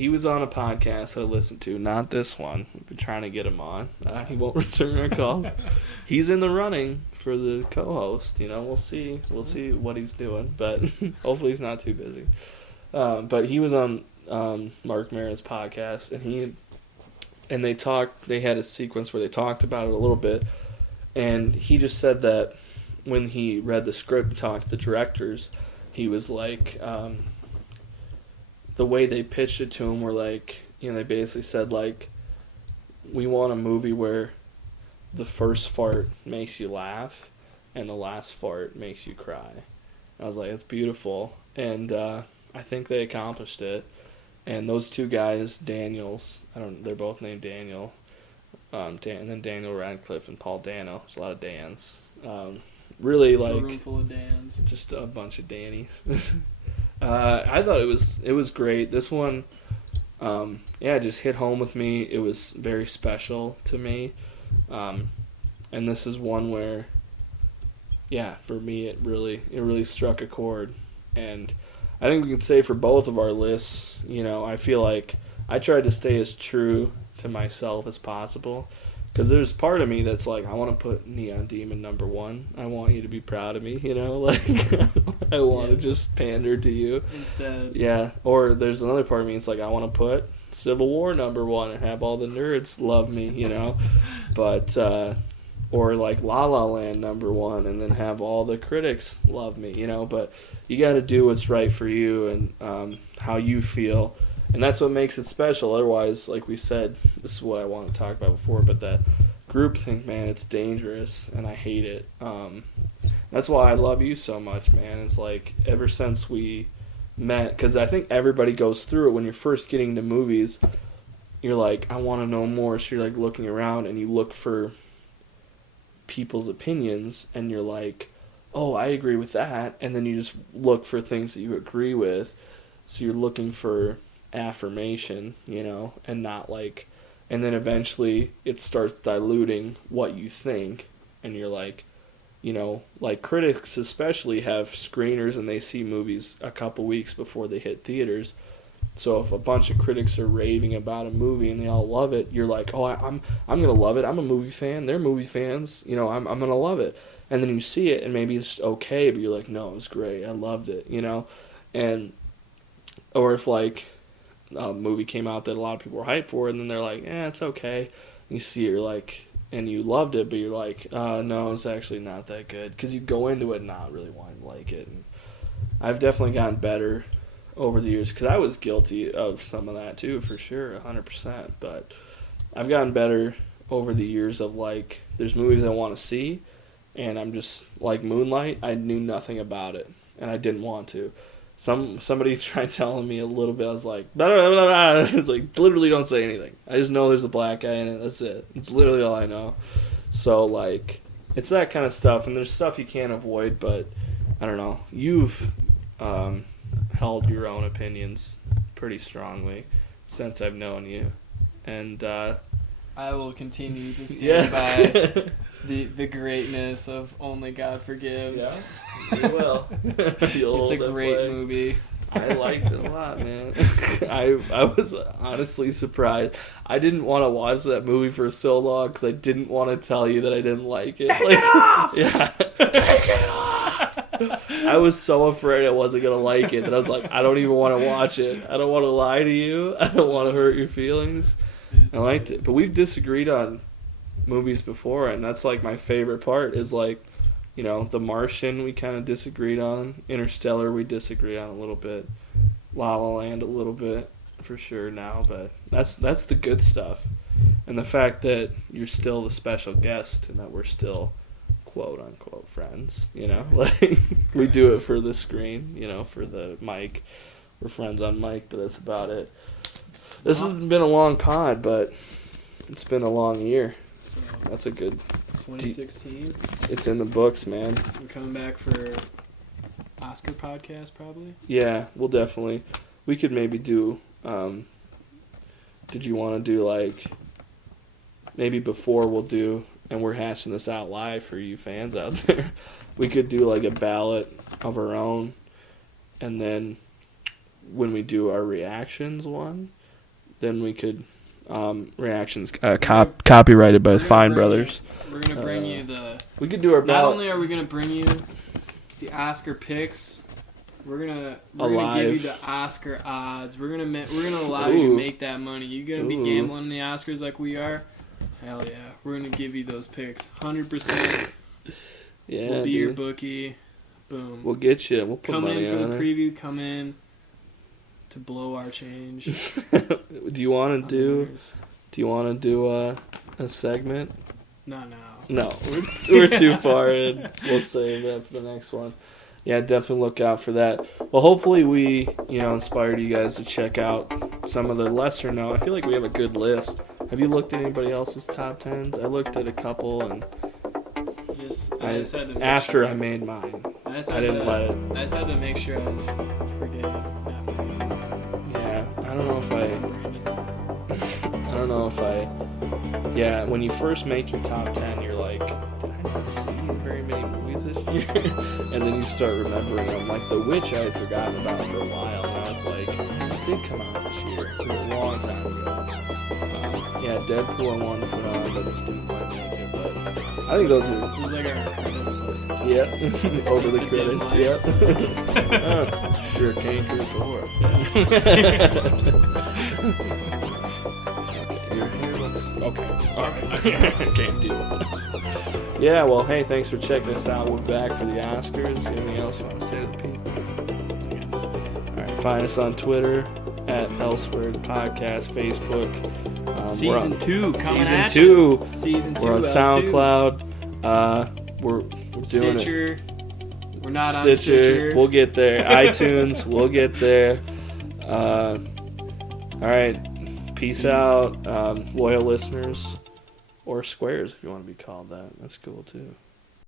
was on a podcast I listened to, not this one. We've been trying to get him on. He won't return our calls. He's in the running for the co-host. You know, we'll see what he's doing, but hopefully he's not too busy. But he was on Mark Maron's podcast, and they had a sequence where they talked about it a little bit, and he just said that when he read the script and talked to the directors, he was like, the way they pitched it to him were like, you know, they basically said like, we want a movie where the first fart makes you laugh and the last fart makes you cry. I was like, that's beautiful, and I think they accomplished it. And those two guys, they're both named Daniel. and then Daniel Radcliffe and Paul Dano. There's a lot of Dans. Really, It's a like, room full of Dans. just a bunch of Dannies. I thought it was great. This one, just hit home with me. It was very special to me, and this is one where, for me, it really struck a chord, and I think we can say for both of our lists, I feel like I tried to stay as true to myself as possible. Because there's part of me that's like, I want to put Neon Demon number 1. I want you to be proud of me, like, I want to just pander to you. Instead. Yeah, or there's another part of me, it's like, I want to put Civil War number 1 and have all the nerds love me, But, or like La La Land number 1 and then have all the critics love me, But you got to do what's right for you and how you feel. And that's what makes it special. Otherwise, like we said, this is what I want to talk about before, but that groupthink, man, it's dangerous, and I hate it. That's why I love you so much, man. It's like, ever since we met, because I think everybody goes through it when you're first getting to movies, you're like, I want to know more, so you're like looking around, and you look for people's opinions, and you're like, oh, I agree with that, and then you just look for things that you agree with, so you're looking for affirmation, and not like, and then eventually it starts diluting what you think, and you're like, like critics especially have screeners and they see movies a couple weeks before they hit theaters. So if a bunch of critics are raving about a movie and they all love it, you're like, oh, I'm gonna love it. I'm a movie fan. They're movie fans. I'm gonna love it. And then you see it and maybe it's okay, but you're like, no, it was great. I loved it. And or if like a movie came out that a lot of people were hyped for, and then they're like, it's okay. And you see it, you're like, and you loved it, but you're like, no, it's actually not that good. Because you go into it not really wanting to like it. And I've definitely gotten better over the years, because I was guilty of some of that too, for sure, 100%. But I've gotten better over the years of, like, there's movies I want to see, and I'm just, like Moonlight, I knew nothing about it, and I didn't want to. Somebody tried telling me a little bit. I was like, blah, blah, blah, blah. It's like, literally don't say anything. I just know there's a black guy in it. That's it. It's literally all I know. So, like, it's that kind of stuff. And there's stuff you can't avoid, but I don't know. You've held your own opinions pretty strongly since I've known you. And I will continue to stand by the greatness of Only God Forgives. Yeah, you will. It's a great movie. I liked it a lot, man. I was honestly surprised. I didn't want to watch that movie for so long because I didn't want to tell you that I didn't like it. Take it off! Yeah. Take it off! I was so afraid I wasn't going to like it that I was like, I don't even want to watch it. I don't want to lie to you. I don't want to hurt your feelings. I liked it. But we've disagreed on movies before, and that's like my favorite part is like, The Martian we kind of disagreed on. Interstellar we disagree on a little bit. La La Land a little bit for sure now, but that's the good stuff. And the fact that you're still the special guest and that we're still quote unquote friends, like we do it for the screen, for the mic. We're friends on mic, but that's about it. This has been a long pod, but it's been a long year. So, that's a good 2016. It's in the books, man. We're coming back for Oscar podcast, probably. Yeah, we'll definitely. We could maybe do. Did you want to do like? Maybe before we'll do, and we're hashing this out live for you fans out there. We could do like a ballot of our own, and then when we do our reactions one, then we could. Reactions copyrighted by Fine Brothers. We're gonna bring you the. We could do our ballot. Not only are we gonna bring you the Oscar picks, we're gonna give you the Oscar odds. We're gonna allow you to make that money. You gonna be gambling the Oscars like we are? Hell yeah! We're gonna give you those picks, 100%. Yeah, we'll be your bookie. Boom. We'll get you. We'll put come money in for on the it. preview. Come in to blow our change. Do you want to do a segment? No. No, we're too far in. We'll save that for the next one. Yeah, definitely look out for that. Well, hopefully we, inspired you guys to check out some of the lesser known. I feel like we have a good list. Have you looked at anybody else's top 10s? I looked at a couple, and I just had to after I made mine, I didn't let it. I just had to make sure I was forgetting after. Yeah, I don't know if I. Yeah, when you first make your top 10, you're like, did I not see very many movies this year? And then you start remembering them. Like The Witch, I had forgotten about for a while, and I was like, it did come out this year. It was a long time ago. Yeah, Deadpool I wanted to put on, but just didn't quite make it. But I think those are. It was like our credits. Like, yep, over the credits. Yep. Sure, Canker's whore. Okay. Alright. Can't deal with this. Yeah, well, hey, thanks for checking us out. We're back for the Oscars. Anything else you want to say to the people? Alright, find us on Twitter at Elsewhere the Podcast, Facebook. Season 2 coming at Season 2. you. Season 2. We're on SoundCloud. We're doing Stitcher. it. We're not on Stitcher. We'll get there. iTunes. We'll get there. Alright. Peace out, loyal listeners, or squares if you want to be called that. That's cool too.